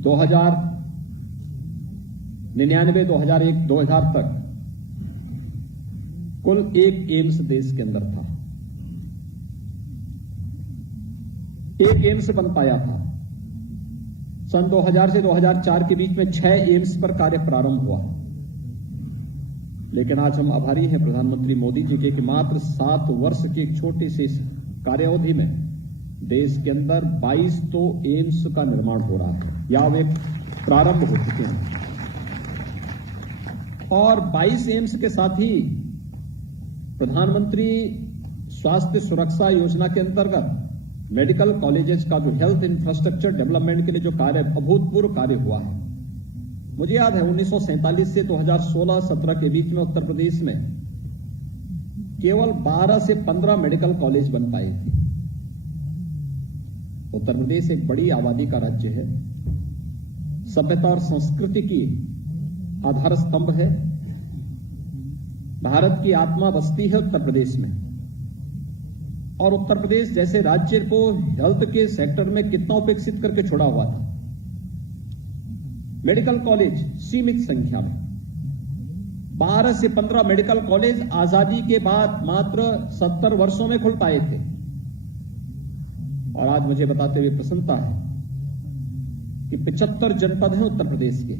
2099, 2001, 2000 तक कुल 1 एम्स देश के अंदर था। 1 एम्स बन पाया था। सन 2000 से 2004 के बीच में 6 एम्स पर कार्य प्रारंभ हुआ। लेकिन आज हम आभारी हैं प्रधानमंत्री मोदी जी के कि मात्र 7 वर्ष की एक छोटी सी कार्यावधि में देश के अंदर 22 तो एम्स का निर्माण हो रहा है या वे प्रारंभ हो चुके हैं। और 22 एम्स के साथ ही प्रधानमंत्री स्वास्थ्य सुरक्षा योजना के अंतर्गत मेडिकल कॉलेजेस का जो हेल्थ इंफ्रास्ट्रक्चर डेवलपमेंट के लिए जो कार्य, अभूतपूर्व कार्य हुआ है। मुझे याद है 1947 से 2016-17 के बीच में उत्तर प्रदेश में केवल 12 से 15 मेडिकल कॉलेज बन पाए थे। उत्तर प्रदेश एक बड़ी आबादी का राज्य है, सभ्यता और संस्कृति की आधार स्तंभ है। भारत की आत्मा बसती है उत्तर प्रदेश में। और उत्तर प्रदेश जैसे राज्य को हेल्थ के सेक्टर में कितना उपेक्षित करके छोड़ा हुआ था। मेडिकल कॉलेज सीमित संख्या में, 12 से 15 मेडिकल कॉलेज आजादी के बाद मात्र 70 वर्षों में खुल पाए थे। और आज मुझे बताते हुए प्रसन्नता है कि 75 जनपद हैं उत्तर प्रदेश के।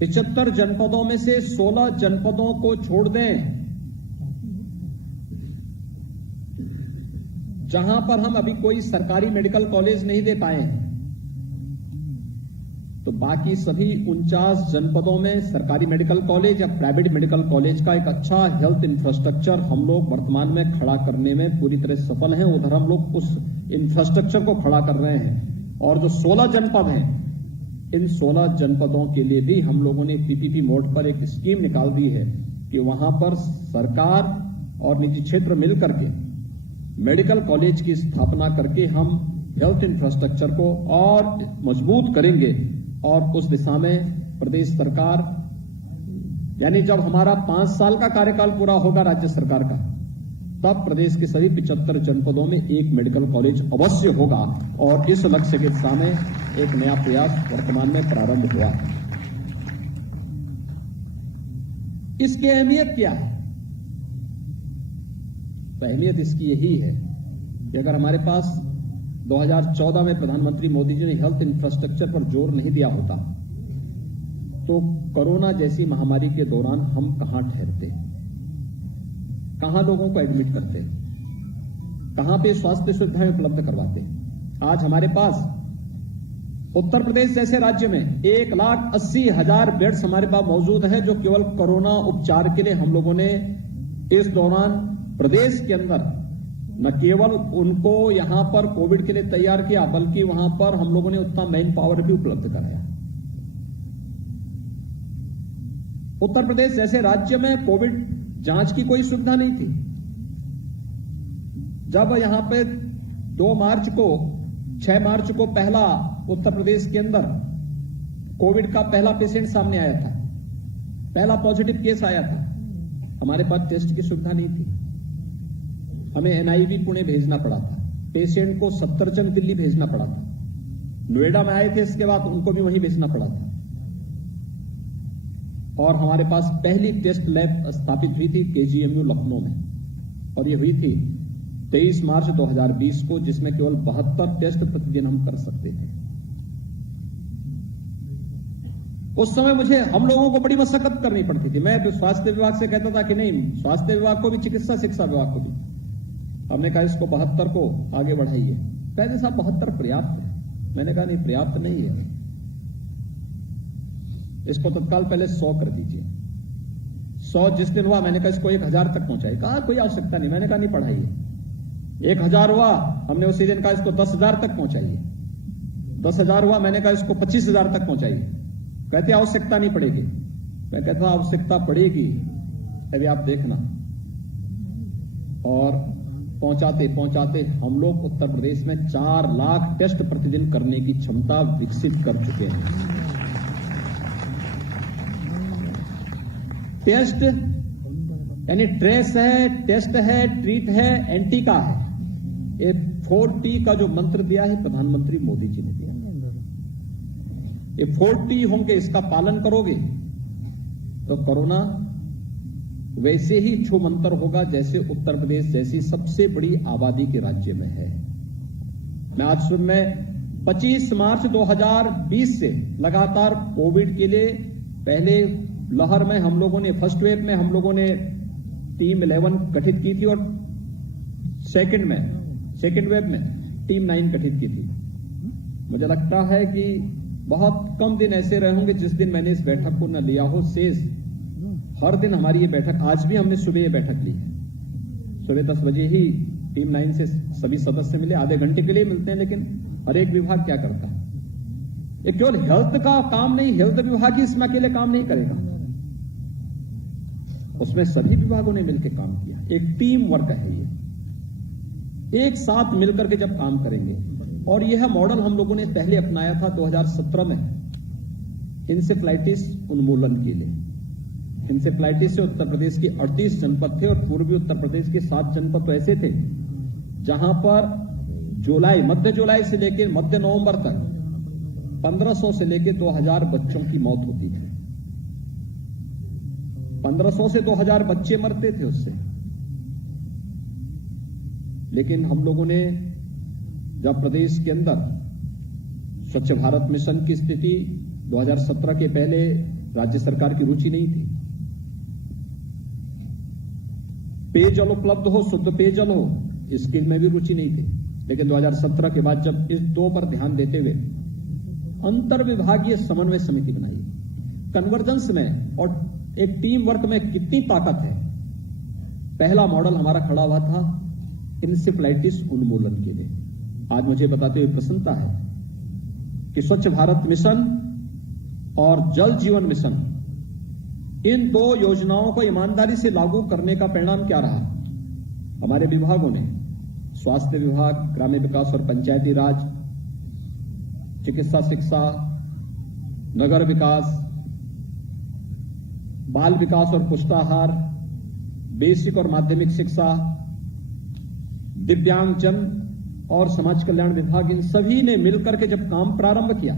75 जनपदों में से 16 जनपदों को छोड़ दें जहां पर हम अभी कोई सरकारी मेडिकल कॉलेज नहीं दे पाए हैं, तो बाकी सभी 49 जनपदों में सरकारी मेडिकल कॉलेज या प्राइवेट मेडिकल कॉलेज का एक अच्छा हेल्थ इंफ्रास्ट्रक्चर हम लोग वर्तमान में खड़ा करने में पूरी तरह सफल हैं। उधर हम लोग उस इंफ्रास्ट्रक्चर को खड़ा कर रहे हैं। और जो 16 जनपद हैं, इन 16 जनपदों के लिए भी हम लोगों ने पीपीपी मोड पर एक स्कीम निकाल दी है कि वहां पर सरकार और निजी क्षेत्र मिलकर के मेडिकल कॉलेज की स्थापना करके हम हेल्थ इंफ्रास्ट्रक्चर को और मजबूत करेंगे। और उस दिशा में प्रदेश सरकार, यानी जब हमारा 5 साल का कार्यकाल पूरा होगा राज्य सरकार का, तब प्रदेश के सभी 75 जनपदों में एक मेडिकल कॉलेज अवश्य होगा। और इस लक्ष्य के दिशा में एक नया प्रयास वर्तमान में प्रारंभ हुआ है। इसकी अहमियत क्या है? तो अहमियत इसकी यही है कि अगर हमारे पास 2014 में प्रधानमंत्री मोदी जी ने हेल्थ इंफ्रास्ट्रक्चर पर जोर नहीं दिया होता तो कोरोना जैसी महामारी के दौरान हम कहां ठहरते, कहां लोगों को एडमिट करते, कहां पे स्वास्थ्य सुविधाएं उपलब्ध करवाते। आज हमारे पास उत्तर प्रदेश जैसे राज्य में 1,80,000 बेड्स हमारे पास मौजूद है, जो केवल कोरोना उपचार के लिए हम लोगों ने इस दौरान प्रदेश के अंदर न केवल उनको यहां पर कोविड के लिए तैयार किया, बल्कि वहां पर हम लोगों ने उतना मैन पावर भी उपलब्ध कराया। उत्तर प्रदेश जैसे राज्य में कोविड जांच की कोई सुविधा नहीं थी। जब यहां पे 6 मार्च को पहला उत्तर प्रदेश के अंदर कोविड का पहला पेशेंट सामने आया था, पहला पॉजिटिव केस आया था, हमारे पास टेस्ट की सुविधा नहीं थी। हमें एनआईवी पुणे भेजना पड़ा था, पेशेंट को सफदरजंग दिल्ली भेजना पड़ा था, नोएडा में आए थे, इसके बाद उनको भी वहीं भेजना पड़ा था। और हमारे पास पहली टेस्ट लैब स्थापित हुई थी केजीएमयू लखनऊ में, और ये हुई थी 23 मार्च 2020 को, जिसमें केवल 72 टेस्ट प्रतिदिन हम कर सकते थे। उस समय हम लोगों को बड़ी मशक्कत करनी पड़ती थी। मैं स्वास्थ्य विभाग से कहता था कि नहीं, स्वास्थ्य विभाग को भी, चिकित्सा शिक्षा विभाग को भी। हमने कहा इसको 72 को आगे बढ़ाइए। कहते साहब 72 पर्याप्त है। मैंने कहा नहीं, पर्याप्त नहीं है, इसको तत्काल पहले 100 कर दीजिए। 100 जिस दिन हुआ, मैंने कहा इसको 1000 तक पहुंचाइए। कहा कोई आवश्यकता नहीं। मैंने कहा नहीं, पढ़ाइए। 1000 हुआ, हमने उसी दिन कहा इसको 10,000 तक पहुंचाइए। 10,000 हुआ, मैंने कहा इसको 25,000 तक पहुंचाइए। कहते आवश्यकता नहीं पड़ेगी। मैं कहता आवश्यकता पड़ेगी, अभी आप देखना। और पहुंचाते पहुंचाते हम लोग उत्तर प्रदेश में 4 लाख टेस्ट प्रतिदिन करने की क्षमता विकसित कर चुके हैं। टेस्ट यानी ट्रेस है, टेस्ट है, ट्रीट है, एंटी का है। ये 4T का जो मंत्र दिया है प्रधानमंत्री मोदी जी ने दिया। ये 4T होंगे, इसका पालन करोगे तो कोरोना वैसे ही छू मंतर होगा जैसे उत्तर प्रदेश जैसी सबसे बड़ी आबादी के राज्य में है। मैं आज सुबह में 25 मार्च 2020 से लगातार कोविड के लिए पहले लहर में हम लोगों ने, फर्स्ट वेव में हम लोगों ने टीम 11 गठित की थी, और सेकेंड वेव में टीम 9 गठित की थी। मुझे लगता है कि बहुत कम दिन ऐसे रहे होंगे जिस दिन मैंने इस बैठक को न लिया हो। शेष हर दिन हमारी ये बैठक, आज भी हमने सुबह ये बैठक ली है। सुबह 10 बजे ही टीम 9 से सभी सदस्य मिले, आधे घंटे के लिए मिलते हैं, लेकिन हर एक विभाग क्या करता है। ये केवल हेल्थ का काम नहीं, हेल्थ विभाग ही इसमें अकेले काम नहीं करेगा, उसमें सभी विभागों ने मिलकर काम किया। एक टीम वर्क है ये, एक साथ मिलकर के जब काम करेंगे। और यह मॉडल हम लोगों ने पहले अपनाया था 2017 में इंसेफ्लाइटिस उन्मूलन के लिए। इंसेफ्लाइटिस से उत्तर प्रदेश के 38 जनपद थे, और पूर्वी उत्तर प्रदेश के 7 जनपद तो ऐसे थे जहां पर मध्य जुलाई से लेकर मध्य नवंबर तक 1500 से लेकर 2000 बच्चों की मौत होती थी। 1500 से 2000 बच्चे मरते थे उससे। लेकिन हम लोगों ने जब प्रदेश के अंदर स्वच्छ भारत मिशन की स्थिति 2017 के पहले राज्य सरकार की रुचि नहीं थी। पेयजल उपलब्ध हो, शुद्ध पेयजल हो, इसके में भी रुचि नहीं थी। लेकिन 2017 के बाद जब इस 2 पर ध्यान देते हुए अंतर विभागीय समन्वय समिति बनाई, कन्वर्जेंस में और एक टीम वर्क में कितनी ताकत है। पहला मॉडल हमारा खड़ा हुआ था इंसेफ्लाइटिस उन्मूलन के लिए। आज मुझे बताते हुए प्रसन्नता है कि स्वच्छ भारत मिशन और जल जीवन मिशन, इन 2 योजनाओं को ईमानदारी से लागू करने का परिणाम क्या रहा। हमारे विभागों ने, स्वास्थ्य विभाग, ग्रामीण विकास और पंचायती राज, चिकित्सा शिक्षा, नगर विकास, बाल विकास और पुष्टाहार, बेसिक और माध्यमिक शिक्षा, दिव्यांगजन और समाज कल्याण विभाग, इन सभी ने मिलकर के जब काम प्रारंभ किया,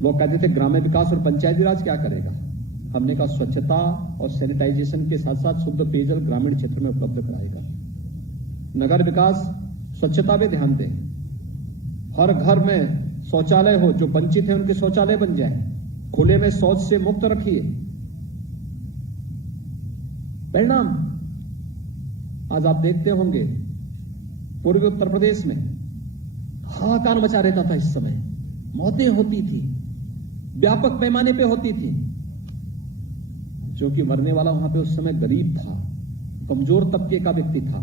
लोग कहते थे ग्रामीण विकास और पंचायती राज क्या करेगा। हमने कहा स्वच्छता और सैनिटाइजेशन के साथ साथ शुद्ध पेयजल ग्रामीण क्षेत्र में उपलब्ध कराएगा। नगर विकास, स्वच्छता पे ध्यान दें, हर घर में शौचालय हो, जो वंचित है उनके शौचालय बन जाए, खुले में शौच से मुक्त रखिए। परिणाम आज आप देखते होंगे पूर्वी उत्तर प्रदेश में हाहाकार मचा रहता था। इस समय मौतें होती थी, व्यापक पैमाने पे होती थी। जो कि मरने वाला वहां पे उस समय गरीब था, कमजोर तबके का व्यक्ति था,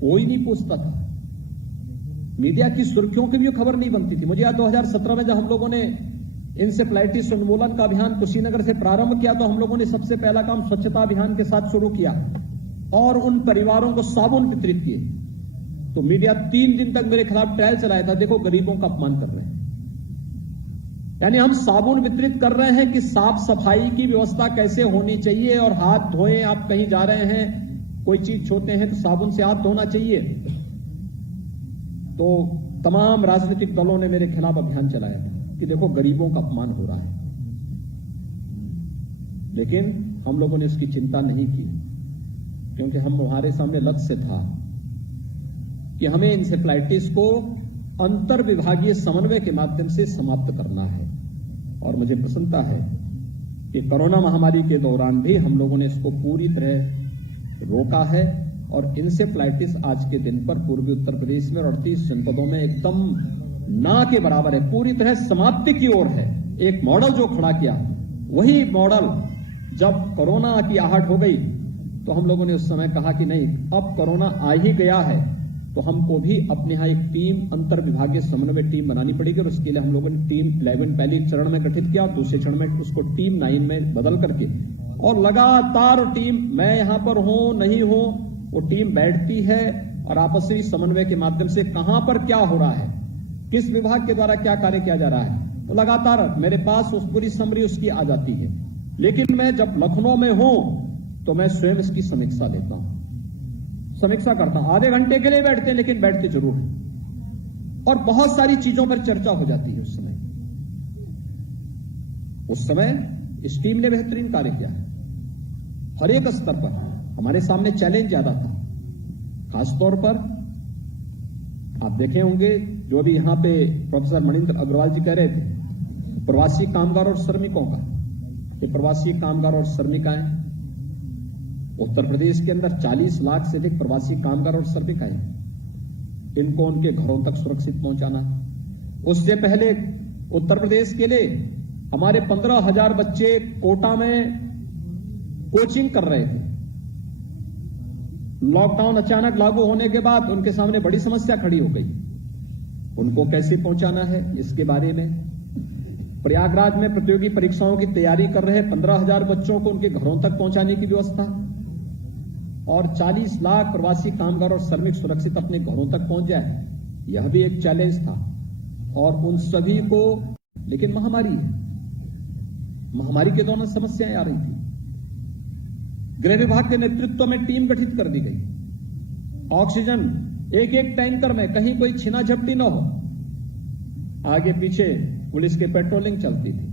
कोई नहीं पूछता था। मीडिया की सुर्खियों की भी खबर नहीं बनती थी। मुझे याद 2017 में जब हम लोगों ने इंसेफ्लाइटिस उन्मूलन का अभियान कुशीनगर से प्रारंभ किया तो हम लोगों ने सबसे पहला काम स्वच्छता अभियान के साथ शुरू किया और उन परिवारों को साबुन वितरित किए। तो मीडिया 3 दिन तक मेरे खिलाफ ट्रायल चलाया था, देखो गरीबों का अपमान कर रहे हैं। यानी हम साबुन वितरित कर रहे हैं कि साफ सफाई की व्यवस्था कैसे होनी चाहिए और हाथ धोएं। आप कहीं जा रहे हैं, कोई चीज छूते हैं तो साबुन से हाथ धोना चाहिए। तो तमाम राजनीतिक दलों ने मेरे खिलाफ अभियान चलाया कि देखो गरीबों का अपमान हो रहा है, लेकिन हम लोगों ने उसकी चिंता नहीं की, क्योंकि हमारे सामने लक्ष्य था कि हमें इंसेफ्लाइटिस को अंतर विभागीय समन्वय के माध्यम से समाप्त करना है। और मुझे प्रसन्नता है कि कोरोना महामारी के दौरान भी हम लोगों ने इसको पूरी तरह रोका है और इंसेफ्लाइटिस आज के दिन पर पूर्वी उत्तर प्रदेश में 38 जनपदों में एकदम ना के बराबर है, पूरी तरह समाप्ति की ओर है। एक मॉडल जो खड़ा किया, वही मॉडल जब कोरोना की आहट हो गई तो हम लोगों ने उस समय कहा कि नहीं, अब कोरोना आ ही गया है तो हमको भी अपने यहां एक टीम, अंतर विभागीय समन्वय टीम बनानी पड़ेगी। और उसके लिए हम लोगों ने टीम 11 पहले चरण में गठित किया, दूसरे चरण में उसको टीम 9 में बदल करके और लगातार टीम, मैं यहां पर हूं नहीं हूं, वो टीम बैठती है और आपसी समन्वय के माध्यम से कहां पर क्या हो रहा है, किस विभाग के द्वारा क्या कार्य किया जा रहा है, तो लगातार मेरे पास उस पूरी समरी उसकी आ जाती है। लेकिन मैं जब लखनऊ में हूं तो मैं स्वयं इसकी समीक्षा लेता हूं, समीक्षा करता हूं। आधे घंटे के लिए बैठते हैं, लेकिन बैठते जरूर हैं और बहुत सारी चीजों पर चर्चा हो जाती है। उस समय इस टीम ने बेहतरीन कार्य किया है। हर एक स्तर पर हमारे सामने चैलेंज ज्यादा था, खासतौर पर आप देखे होंगे जो अभी यहां पे प्रोफेसर मणिंद्र अग्रवाल जी कह रहे थे, प्रवासी कामगार और श्रमिकों का। तो प्रवासी कामगार और श्रमिकाएं, उत्तर प्रदेश के अंदर 40 लाख से अधिक प्रवासी कामगार और श्रमिकाएं, इनको उनके घरों तक सुरक्षित पहुंचाना। उससे पहले उत्तर प्रदेश के लिए हमारे 15,000 बच्चे कोटा में कोचिंग कर रहे थे। लॉकडाउन अचानक लागू होने के बाद उनके सामने बड़ी समस्या खड़ी हो गई, उनको कैसे पहुंचाना है, इसके बारे में। प्रयागराज में प्रतियोगी परीक्षाओं की तैयारी कर रहे 15,000 बच्चों को उनके घरों तक पहुंचाने की व्यवस्था और 40 लाख प्रवासी कामगार और श्रमिक सुरक्षित अपने घरों तक पहुंच जाए, यह भी एक चैलेंज था। और उन सभी को, लेकिन महामारी है, महामारी के दौरान समस्याएं आ रही थी। गृह विभाग के नेतृत्व में टीम गठित कर दी गई। ऑक्सीजन एक एक टैंकर में कहीं कोई छीना झपटी न हो, आगे पीछे पुलिस के पेट्रोलिंग चलती थी।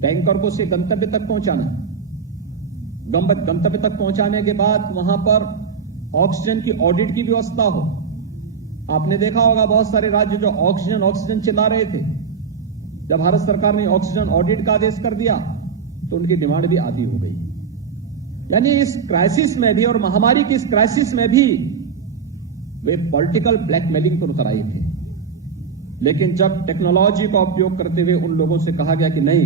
टैंकर को से गंतव्य तक पहुंचाना, गंतव्य तक पहुंचाने के बाद वहां पर ऑक्सीजन की ऑडिट की व्यवस्था हो। आपने देखा होगा बहुत सारे राज्य जो ऑक्सीजन चिल्ला रहे थे, जब भारत सरकार ने ऑक्सीजन ऑडिट का आदेश कर दिया तो उनकी डिमांड भी आधी हो गई। यानी इस क्राइसिस में भी और महामारी की इस क्राइसिस में भी वे पॉलिटिकल ब्लैकमेलिंग पर उतर आए थे। लेकिन जब टेक्नोलॉजी का उपयोग करते हुए उन लोगों से कहा गया कि नहीं,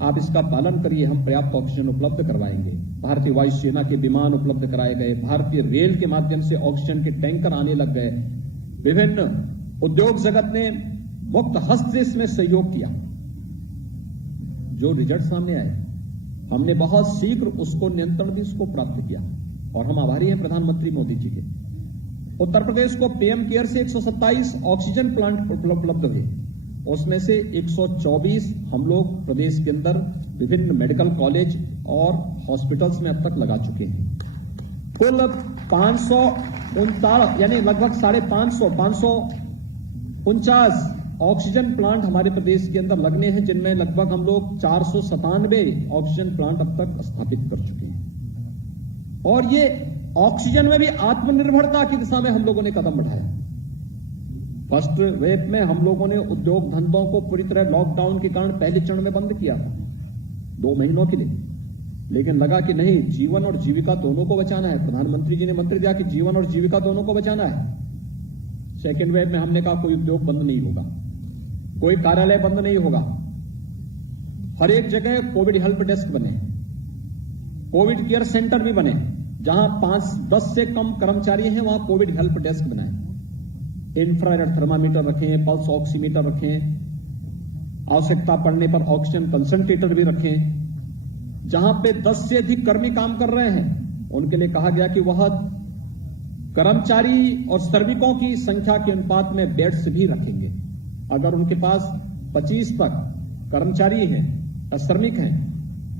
आप इसका पालन करिए, हम पर्याप्त ऑक्सीजन उपलब्ध करवाएंगे, भारतीय वायुसेना के विमान उपलब्ध कराए गए, भारतीय रेल के माध्यम से ऑक्सीजन के टैंकर आने लग गए, विभिन्न उद्योग जगत ने मुक्त हस्त से इसमें सहयोग किया। जो रिजल्ट सामने आए, हमने बहुत शीघ्र उसको नियंत्रण भी उसको प्राप्त किया और हम आभारी हैं प्रधानमंत्री मोदी जी के। उत्तर प्रदेश को पीएम केयर से 127 ऑक्सीजन प्लांट उपलब्ध हुए, उसमें से 124 हम लोग प्रदेश के अंदर विभिन्न मेडिकल कॉलेज और हॉस्पिटल्स में अब तक लगा चुके हैं। कुल 549 यानी लगभग 549 ऑक्सीजन प्लांट हमारे प्रदेश के अंदर लगने हैं, जिनमें लगभग हम लोग 497 ऑक्सीजन प्लांट अब तक स्थापित कर चुके हैं। और ये ऑक्सीजन में भी आत्मनिर्भरता की दिशा में हम लोगों ने कदम बढ़ाया। फर्स्ट वेव में हम लोगों ने उद्योग धंधों को पूरी तरह लॉकडाउन के कारण पहले चरण में बंद किया था 2 महीनों के लिए, लेकिन लगा कि नहीं, जीवन और जीविका दोनों को बचाना है। प्रधानमंत्री जी ने मंत्र दिया कि जीवन और जीविका दोनों को बचाना है। सेकेंड वेव में हमने कहा कोई उद्योग बंद नहीं होगा, कोई कार्यालय बंद नहीं होगा, हर एक जगह कोविड हेल्प डेस्क बने, कोविड केयर सेंटर भी बने, जहां 5-10 से कम कर्मचारी हैं वहां कोविड हेल्प डेस्क बनाए, इंफ्रारेड थर्मामीटर रखें, पल्स ऑक्सीमीटर रखें, आवश्यकता पड़ने पर ऑक्सीजन कंसंट्रेटर भी रखें। जहां पे 10 से अधिक कर्मी काम कर रहे हैं उनके लिए कहा गया कि वह कर्मचारी और श्रमिकों की संख्या के अनुपात में बेड्स भी रखेंगे। अगर उनके पास 25 तक कर्मचारी हैं या श्रमिक हैं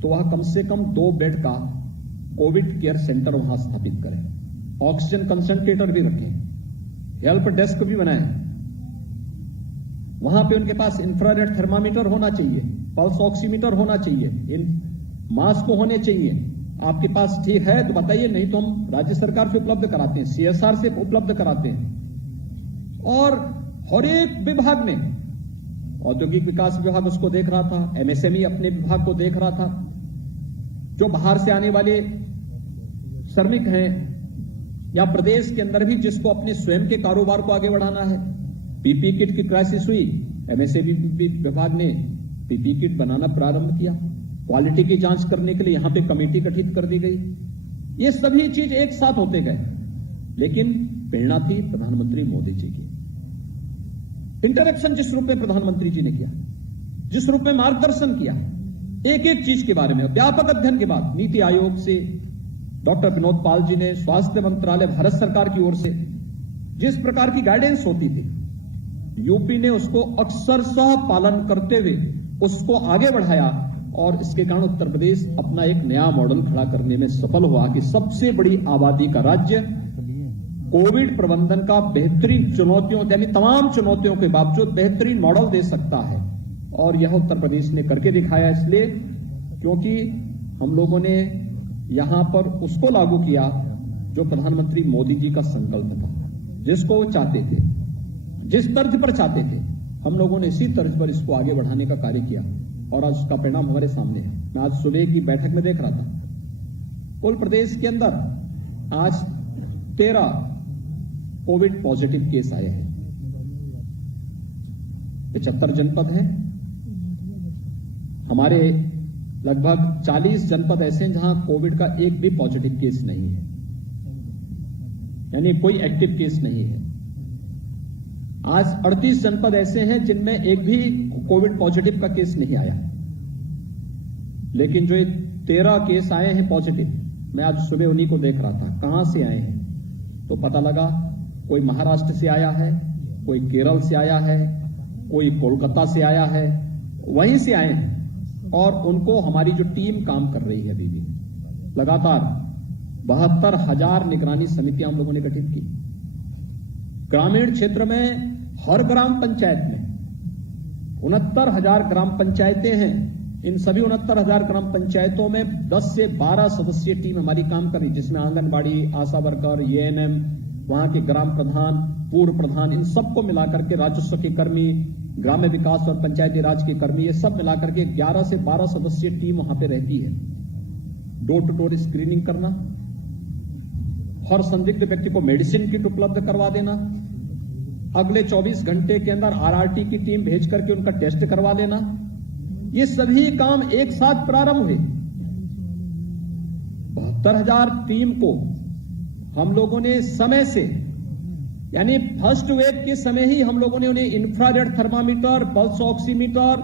तो वह कम से कम 2 बेड का कोविड केयर सेंटर वहां स्थापित करें, ऑक्सीजन कंसंट्रेटर भी रखें, हेल्प डेस्क भी बनाएं। वहां पे उनके पास इंफ्रारेड थर्मामीटर होना चाहिए, पल्स ऑक्सीमीटर होना चाहिए, इन मास्क होने चाहिए। आपके पास ठीक है तो बताइए, नहीं तो हम राज्य सरकार से उपलब्ध कराते हैं, CSR से उपलब्ध कराते हैं। और हर एक विभाग ने, औद्योगिक विकास विभाग उसको देख रहा था, MSME अपने विभाग को देख रहा था, जो बाहर से आने वाले श्रमिक हैं या प्रदेश के अंदर भी जिसको अपने स्वयं के कारोबार को आगे बढ़ाना है। PPE किट की क्राइसिस हुई, MSME विभाग ने PPE किट बनाना प्रारंभ किया, क्वालिटी की जांच करने के लिए यहां पे कमेटी गठित कर दी गई। ये सभी चीज एक साथ होते गए, लेकिन प्रेरणा थी प्रधानमंत्री मोदी जी की। इंटरेक्शन जिस रूप में प्रधानमंत्री जी ने किया, जिस रूप में मार्गदर्शन किया, एक एक चीज के बारे में व्यापक अध्ययन के बाद नीति आयोग से डॉक्टर विनोद पाल जी ने, स्वास्थ्य मंत्रालय भारत सरकार की ओर से जिस प्रकार की गाइडेंस होती थी, यूपी ने उसको अक्षरशः पालन करते हुए उसको आगे बढ़ाया और इसके कारण उत्तर प्रदेश अपना एक नया मॉडल खड़ा करने में सफल हुआ कि सबसे बड़ी आबादी का राज्य कोविड प्रबंधन का बेहतरीन चुनौतियों यानी तमाम चुनौतियों के बावजूद बेहतरीन मॉडल दे सकता है। और यह उत्तर प्रदेश ने करके दिखाया, इसलिए क्योंकि हम लोगों ने यहां पर उसको लागू किया जो प्रधानमंत्री मोदी जी का संकल्प था, जिसको वो चाहते थे, जिस तर्ज पर चाहते थे, हम लोगों ने इसी तर्ज पर इसको आगे बढ़ाने का कार्य किया और आज उसका परिणाम हमारे सामने है। मैं आज सुबह की बैठक में देख रहा था, कुल प्रदेश के अंदर आज 13 कोविड पॉजिटिव केस आए हैं, 75 जनपद हैं, हमारे लगभग 40 जनपद ऐसे हैं जहां कोविड का एक भी पॉजिटिव केस नहीं है, यानी कोई एक्टिव केस नहीं है। आज 38 जनपद ऐसे हैं जिनमें एक भी कोविड पॉजिटिव का केस नहीं आया, लेकिन जो ये 13 केस आए हैं पॉजिटिव, मैं आज सुबह उन्हीं को देख रहा था, कहां से आए हैं तो पता लगा कोई महाराष्ट्र से आया है, कोई केरल से आया है, कोई कोलकाता से आया है, वहीं से आए हैं। और उनको हमारी जो टीम काम कर रही है अभी भी लगातार 72,000 निगरानी समितियां हम लोगों ने गठित की। ग्रामीण क्षेत्र में हर ग्राम पंचायत में 69,000 ग्राम पंचायतें हैं, इन सभी 69,000 ग्राम पंचायतों में 10 से 12 सदस्यीय टीम हमारी काम कर रही, जिसमें आंगनबाड़ी, आशा वर्कर, ANM, वहां के ग्राम प्रधान, पूर्व प्रधान, इन सबको मिलाकर के राजस्व के कर्मी, ग्राम्य विकास और पंचायती राज के कर्मी, ये सब मिलाकर के 11 से 12 सदस्यीय टीम वहां पे रहती है। डोर टू डोर स्क्रीनिंग करना, हर संदिग्ध व्यक्ति को मेडिसिन किट उपलब्ध करवा देना, अगले 24 घंटे के अंदर RRT की टीम भेज करके उनका टेस्ट करवा लेना, ये सभी काम एक साथ प्रारंभ हुए। 72,000 टीम को हम लोगों ने समय से, यानी फर्स्ट वेव के समय ही हम लोगों ने उन्हें infrared thermometer, pulse oximeter,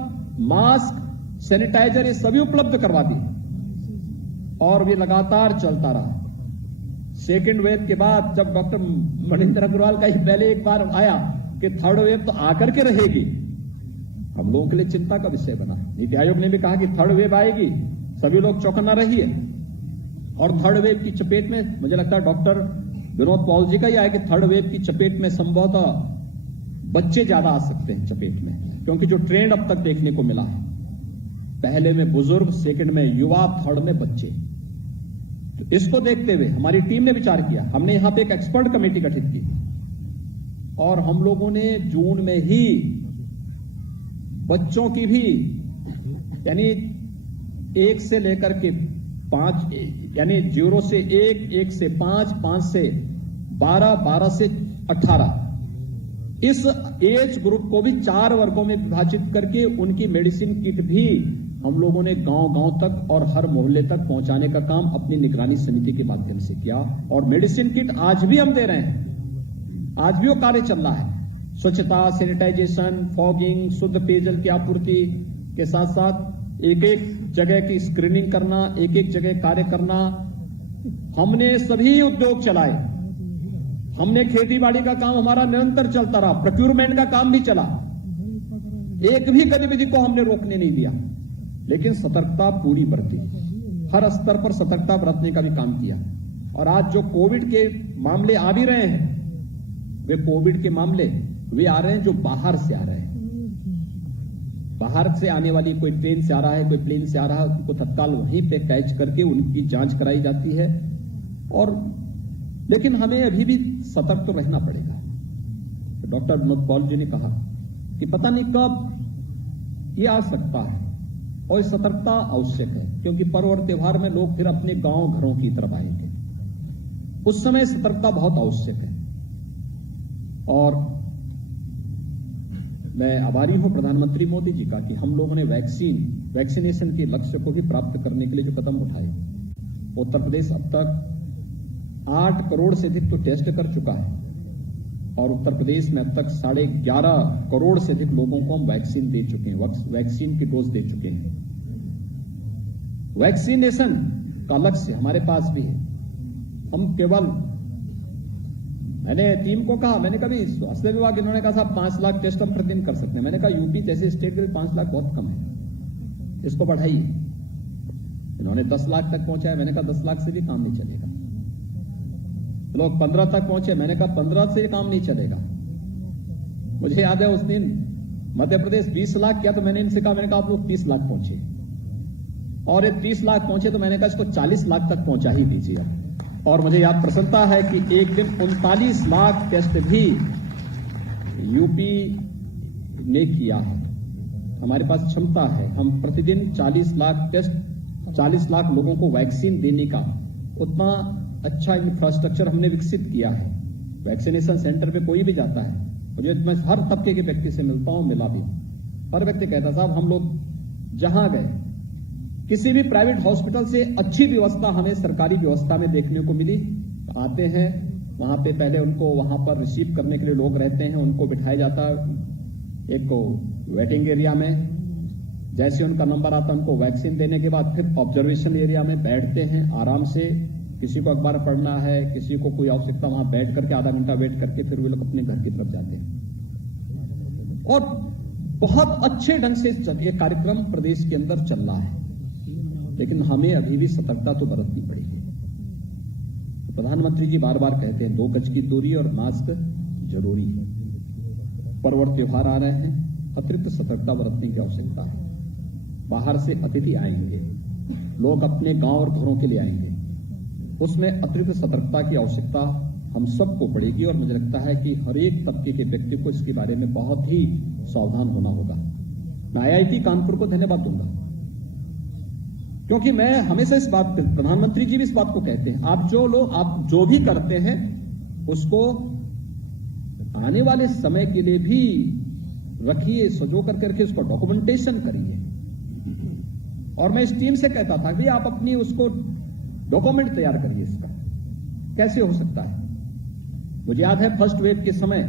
mask, sanitiser ये सभी उपलब्ध करवा दिए और वे लगातार चलता रहा। सेकेंड वेव के बाद जब डॉक्टर मणिंद्र अग्रवाल का ही पहले एक बार आया कि थर्ड वेव तो आकर के रहेगी, हम लोगों के लिए चिंता का विषय बना। नीति आयोग ने भी कहा कि थर्ड वेव आएगी, सभी लोग चौकन्ना रहिए। और थर्ड वेव की चपेट में मुझे लगता है डॉक्टर विनोद पॉल जी का ही आया कि थर्ड वेव की चपेट में संभवतः बच्चे ज्यादा आ सकते हैं चपेट में, क्योंकि जो ट्रेंड अब तक देखने को मिला है, पहले में बुजुर्ग, सेकंड में युवा, थर्ड में बच्चे। तो इसको देखते हुए हमारी टीम ने विचार किया, हमने यहां पे एक एक्सपर्ट कमेटी गठित की और हम लोगों ने जून में ही बच्चों की भी, यानी 1 से लेकर के 5, यानी 0 से 1, 1 से 5, 5 से 12, 12 से 18, 12 से 16, 16 से 18 वर्ष इस एज ग्रुप को भी 4 वर्गों में विभाजित करके उनकी मेडिसिन किट भी हम लोगों ने गांव-गांव तक और हर मोहल्ले तक पहुंचाने का काम अपनी निगरानी समिति के माध्यम से किया। और मेडिसिन किट आज भी हम दे रहे हैं, आज भी वो कार्य चल रहा है। स्वच्छता, सैनिटाइजेशन, फॉगिंग, शुद्ध पेयजल की आपूर्ति के साथ साथ एक एक जगह की स्क्रीनिंग करना, एक एक जगह कार्य करना। हमने सभी उद्योग चलाए, हमने खेती बाड़ी का काम हमारा निरंतर चलता रहा, प्रोक्यूरमेंट का काम भी चला, एक भी गतिविधि को हमने रोकने नहीं दिया, लेकिन सतर्कता पूरी बरती, हर स्तर पर सतर्कता बरतने का भी काम किया। और आज जो कोविड के मामले आ भी रहे हैं, वे कोविड के मामले वे आ रहे हैं जो बाहर से आ रहे हैं। बाहर से आने वाली, कोई ट्रेन से आ रहा है, कोई प्लेन से आ रहा है, उनको तत्काल वहीं पे कैच करके उनकी जांच कराई जाती है। और लेकिन हमें अभी भी सतर्क तो रहना पड़ेगा। तो डॉक्टर विनोद पॉल जी ने कहा कि पता नहीं कब ये आ सकता है और सतर्कता आवश्यक है, क्योंकि पर्व और त्योहार में लोग फिर अपने गांव घरों की तरफ आएंगे, उस समय सतर्कता बहुत आवश्यक है। और मैं आभारी हूं प्रधानमंत्री मोदी जी का कि हम लोगों ने वैक्सीनेशन के लक्ष्य को भी प्राप्त करने के लिए जो कदम उठाए। उत्तर प्रदेश अब तक 8 करोड़ से अधिक तो टेस्ट कर चुका है और उत्तर प्रदेश में अब तक 11.5 करोड़ से अधिक लोगों को हम वैक्सीन दे चुके हैं, वैक्सीन की डोज दे चुके हैं। वैक्सीनेशन का लक्ष्य हमारे पास भी है। हम केवल, मैंने टीम को कहा, मैंने कभी स्वास्थ्य विभाग, इन्होंने कहा साहब 5 लाख टेस्ट हम प्रतिदिन कर सकते हैं। मैंने कहा यूपी जैसे स्टेट के लिए 5 लाख बहुत कम है, इसको बढ़ाइए। इन्होंने 10 लाख तक पहुंचाया, मैंने कहा 10 लाख से भी काम नहीं चलेगा। लोग 15 तक पहुंचे, मैंने कहा 15 से काम नहीं चलेगा। मुझे याद है उस दिन मध्य प्रदेश 20 लाख किया तो मैंने इनसे कहा, मैंने कहा आप लोग 30 लाख पहुंचे, और ये 30 लाख पहुंचे तो मैंने कहा इसको 40 लाख तक पहुंचा ही दीजिए। और मुझे याद प्रसन्नता है कि एक दिन 39 लाख टेस्ट भी यूपी ने किया है। हमारे पास क्षमता है, हम प्रतिदिन 40 लाख टेस्ट, 40 लाख लोगों को वैक्सीन देने का उतना अच्छा इंफ्रास्ट्रक्चर हमने विकसित किया है। वैक्सीनेशन सेंटर पे कोई भी जाता है, मुझे मैं हर तबके के व्यक्ति से मिलता हूं, मिला भी, हर व्यक्ति कहता साहब हम लोग जहां गए, किसी भी प्राइवेट हॉस्पिटल से अच्छी व्यवस्था हमें सरकारी व्यवस्था में देखने को मिली। आते हैं वहां पे, पहले उनको वहां पर रिसीव करने के लिए लोग रहते हैं, उनको बिठाया जाता है एक वेटिंग एरिया में, जैसे उनका नंबर आता है उनको वैक्सीन देने के बाद फिर ऑब्जर्वेशन एरिया में बैठते हैं आराम से। किसी को अखबार पढ़ना है, किसी को कोई आवश्यकता, वहां बैठ करके आधा घंटा वेट करके फिर वे लोग अपने घर की तरफ जाते हैं। और बहुत अच्छे ढंग से ये कार्यक्रम प्रदेश के अंदर चल रहा है, लेकिन हमें अभी भी सतर्कता तो बरतनी पड़ेगी। तो प्रधानमंत्री जी बार बार कहते हैं 2 गज की दूरी और मास्क जरूरी है। पर्व और त्योहार आ रहे हैं, अतिरिक्त सतर्कता बरतने की आवश्यकता है। बाहर से अतिथि आएंगे, लोग अपने गांव और घरों के लिए आएंगे, उसमें अतिरिक्त सतर्कता की आवश्यकता हम सबको पड़ेगी। और मुझे लगता है कि हर एक तबके के व्यक्ति को इसके बारे में बहुत ही सावधान होना होगा। मैं IIT कानपुर को धन्यवाद दूंगा, क्योंकि मैं हमेशा इस बात पे, प्रधानमंत्री जी भी इस बात को कहते हैं, आप जो भी करते हैं उसको आने वाले समय के लिए भी रखिए, सजो करके उसको डॉक्यूमेंटेशन करिए। और मैं इस टीम से कहता था कि आप अपनी उसको डॉक्यूमेंट तैयार करिए। इसका कैसे हो सकता है? मुझे याद है फर्स्ट वेव के समय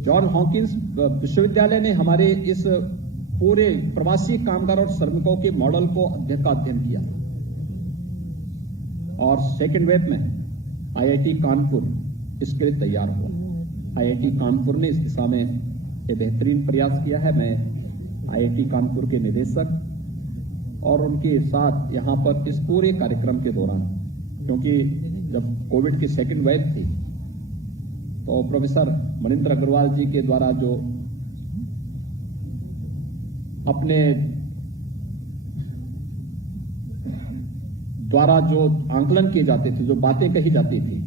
जॉर्ज हॉकिंस विश्वविद्यालय ने हमारे इस पूरे प्रवासी कामगार और श्रमिकों के मॉडल को अध्ययन किया, और सेकेंड वेव में IIT कानपुर इसके लिए तैयार हुआ। IIT कानपुर ने इस दिशा में एक बेहतरीन प्रयास किया है। मैं IIT कानपुर के निदेशक और उनके साथ यहां पर इस पूरे कार्यक्रम के दौरान, क्योंकि जब कोविड की सेकेंड वेव थी तो प्रोफेसर मनिंदर अग्रवाल जी के द्वारा जो अपने द्वारा जो आंकलन किए जाते थे, जो बातें कही जाती थी,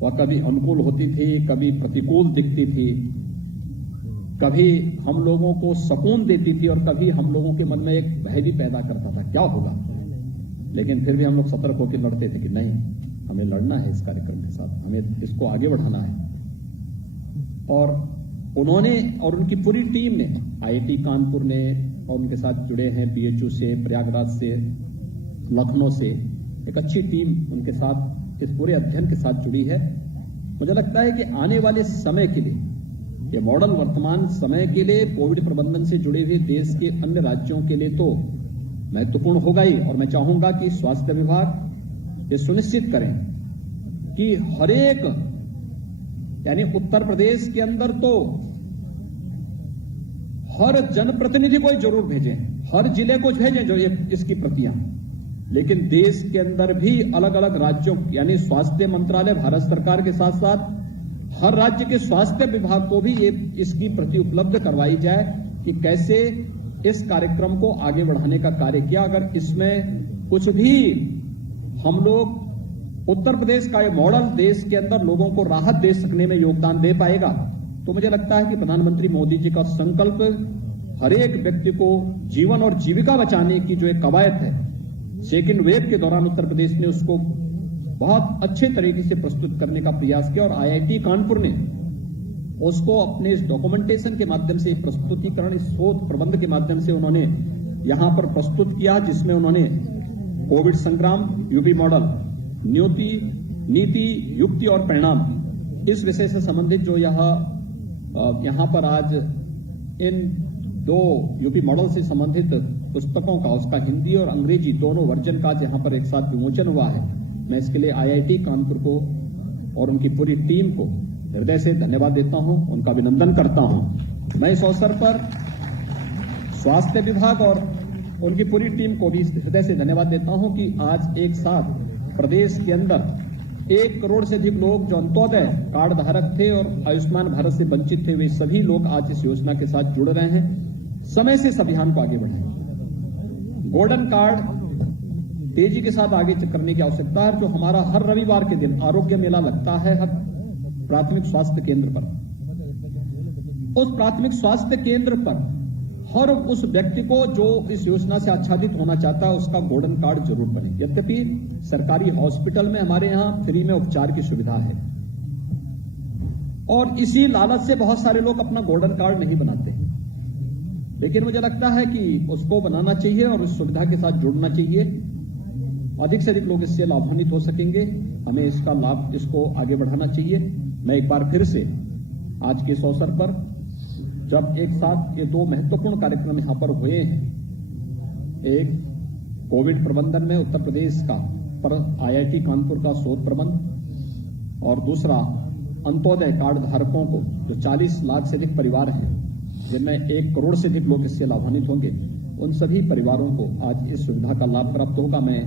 वह कभी अनुकूल होती थी, कभी प्रतिकूल दिखती थी, कभी हम लोगों को सुकून देती थी और कभी हम लोगों के मन में एक भय भी पैदा करता था क्या होगा। लेकिन फिर भी हम लोग सतर्क होकर लड़ते थे कि नहीं, हमें लड़ना है इस कार्यक्रम के साथ, हमें इसको आगे बढ़ाना है। और उन्होंने और उनकी पूरी टीम ने, IIT कानपुर ने और उनके साथ जुड़े हैं BHU से, प्रयागराज से, लखनऊ से, एक अच्छी टीम उनके साथ इस पूरे अध्ययन के साथ जुड़ी है। मुझे लगता है कि आने वाले समय के लिए ये मॉडल वर्तमान समय के लिए कोविड प्रबंधन से जुड़े हुए देश के अन्य राज्यों के लिए तो महत्वपूर्ण होगा ही, और मैं चाहूंगा कि स्वास्थ्य विभाग ये सुनिश्चित करें कि हर एक, यानी उत्तर प्रदेश के अंदर तो हर जनप्रतिनिधि को जरूर भेजें, हर जिले को भेजें जो ये इसकी प्रतियां, लेकिन देश के अंदर भी अलग अलग राज्यों, यानी स्वास्थ्य मंत्रालय भारत सरकार के साथ साथ हर राज्य के स्वास्थ्य विभाग को भी ये इसकी प्रति उपलब्ध करवाई जाए कि कैसे इस कार्यक्रम को आगे बढ़ाने का कार्य किया। अगर इसमें कुछ भी हम लोग उत्तर प्रदेश का ये मॉडल देश के अंदर लोगों को राहत दे सकने में योगदान दे पाएगा, तो मुझे लगता है कि प्रधानमंत्री मोदी जी का संकल्प हर एक व्यक्ति को जीवन और जीविका बचाने की जो एक कवायद है, सेकेंड वेव के दौरान उत्तर प्रदेश ने उसको बहुत अच्छे तरीके से प्रस्तुत करने का प्रयास किया, और IIT कानपुर ने उसको अपने इस डॉक्यूमेंटेशन के माध्यम से, प्रस्तुतिकरण, इस शोध प्रबंध के माध्यम से उन्होंने यहां पर प्रस्तुत किया, जिसमें उन्होंने कोविड संग्राम, यूपी मॉडल, नीति, युक्ति और परिणाम, इस विषय से संबंधित जो यहां पर आज इन 2 यूपी मॉडल से संबंधित पुस्तकों का, उसका हिंदी और अंग्रेजी दोनों वर्जन का आज यहां पर एक साथ विमोचन हुआ है। मैं इसके लिए IIT कानपुर को और उनकी पूरी टीम को हृदय से धन्यवाद देता हूं, उनका अभिनंदन करता हूं। मैं इस अवसर पर स्वास्थ्य विभाग और उनकी पूरी टीम को भी हृदय से धन्यवाद देता हूं कि आज एक साथ प्रदेश के अंदर 1 करोड़ से अधिक लोग जो अंत्योदय कार्ड धारक थे और आयुष्मान भारत से वंचित थे, वे सभी लोग आज इस योजना के साथ जुड़ रहे हैं। समय से इस अभियान को आगे बढ़ाएं। गोल्डन कार्ड तेजी के साथ आगे करने की आवश्यकता है। जो हमारा हर रविवार के दिन आरोग्य मेला लगता है हर प्राथमिक स्वास्थ्य केंद्र पर, उस प्राथमिक स्वास्थ्य केंद्र पर हर उस व्यक्ति को जो इस योजना से आच्छादित होना चाहता है उसका गोल्डन कार्ड जरूर बने। यद्यपि सरकारी हॉस्पिटल में हमारे यहां फ्री में उपचार की सुविधा है, और इसी लालच से बहुत सारे लोग अपना गोल्डन कार्ड नहीं बनाते, लेकिन मुझे लगता है कि उसको बनाना चाहिए और इस सुविधा के साथ जुड़ना चाहिए। अधिक से अधिक लोग इससे लाभान्वित हो सकेंगे, हमें इसका लाभ, इसको आगे बढ़ाना चाहिए। मैं एक बार फिर से आज के इस अवसर पर, जब एक साथ ये 2 महत्वपूर्ण कार्यक्रम यहां पर हुए हैं, एक कोविड प्रबंधन में उत्तर प्रदेश का पर IIT कानपुर का शोध प्रबंध, और दूसरा अंत्योदय कार्ड धारकों को जो 40 लाख से अधिक परिवार हैं, जिनमें 1 करोड़ से अधिक लोग इससे लाभान्वित होंगे, उन सभी परिवारों को आज इस सुविधा का लाभ प्राप्त होगा। मैं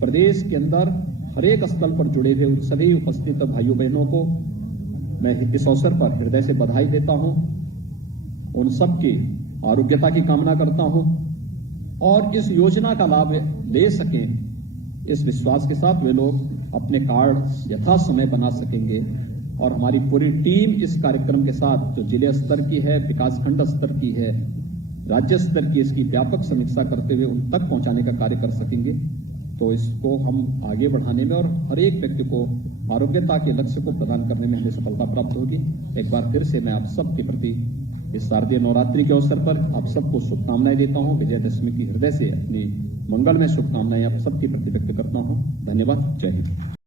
प्रदेश के अंदर हर एक स्थल पर जुड़े हुए उन सभी उपस्थित भाइयों बहनों को मैं इस अवसर पर हृदय से बधाई देता हूं, उन सबकी आरोग्यता की कामना करता हूं, और इस योजना का लाभ ले सकें इस विश्वास के साथ वे लोग अपने कार्ड यथा समय बना सकेंगे। और हमारी पूरी टीम इस कार्यक्रम के साथ, जो जिले स्तर की है, विकासखंड स्तर की है, राज्य स्तर की, इसकी व्यापक समीक्षा करते हुए उन तक पहुंचाने का कार्य कर सकेंगे। तो इसको हम आगे बढ़ाने में और हर एक व्यक्ति को आरोग्यता के लक्ष्य को प्रदान करने में हमें सफलता प्राप्त होगी। एक बार फिर से मैं आप सबके प्रति इस शारदीय नवरात्रि के अवसर पर आप सबको शुभकामनाएं देता हूं। विजयदशमी की हृदय से अपनी मंगलमय शुभकामनाएं आप सबके प्रति व्यक्त करता हूं। धन्यवाद। जय हिंद।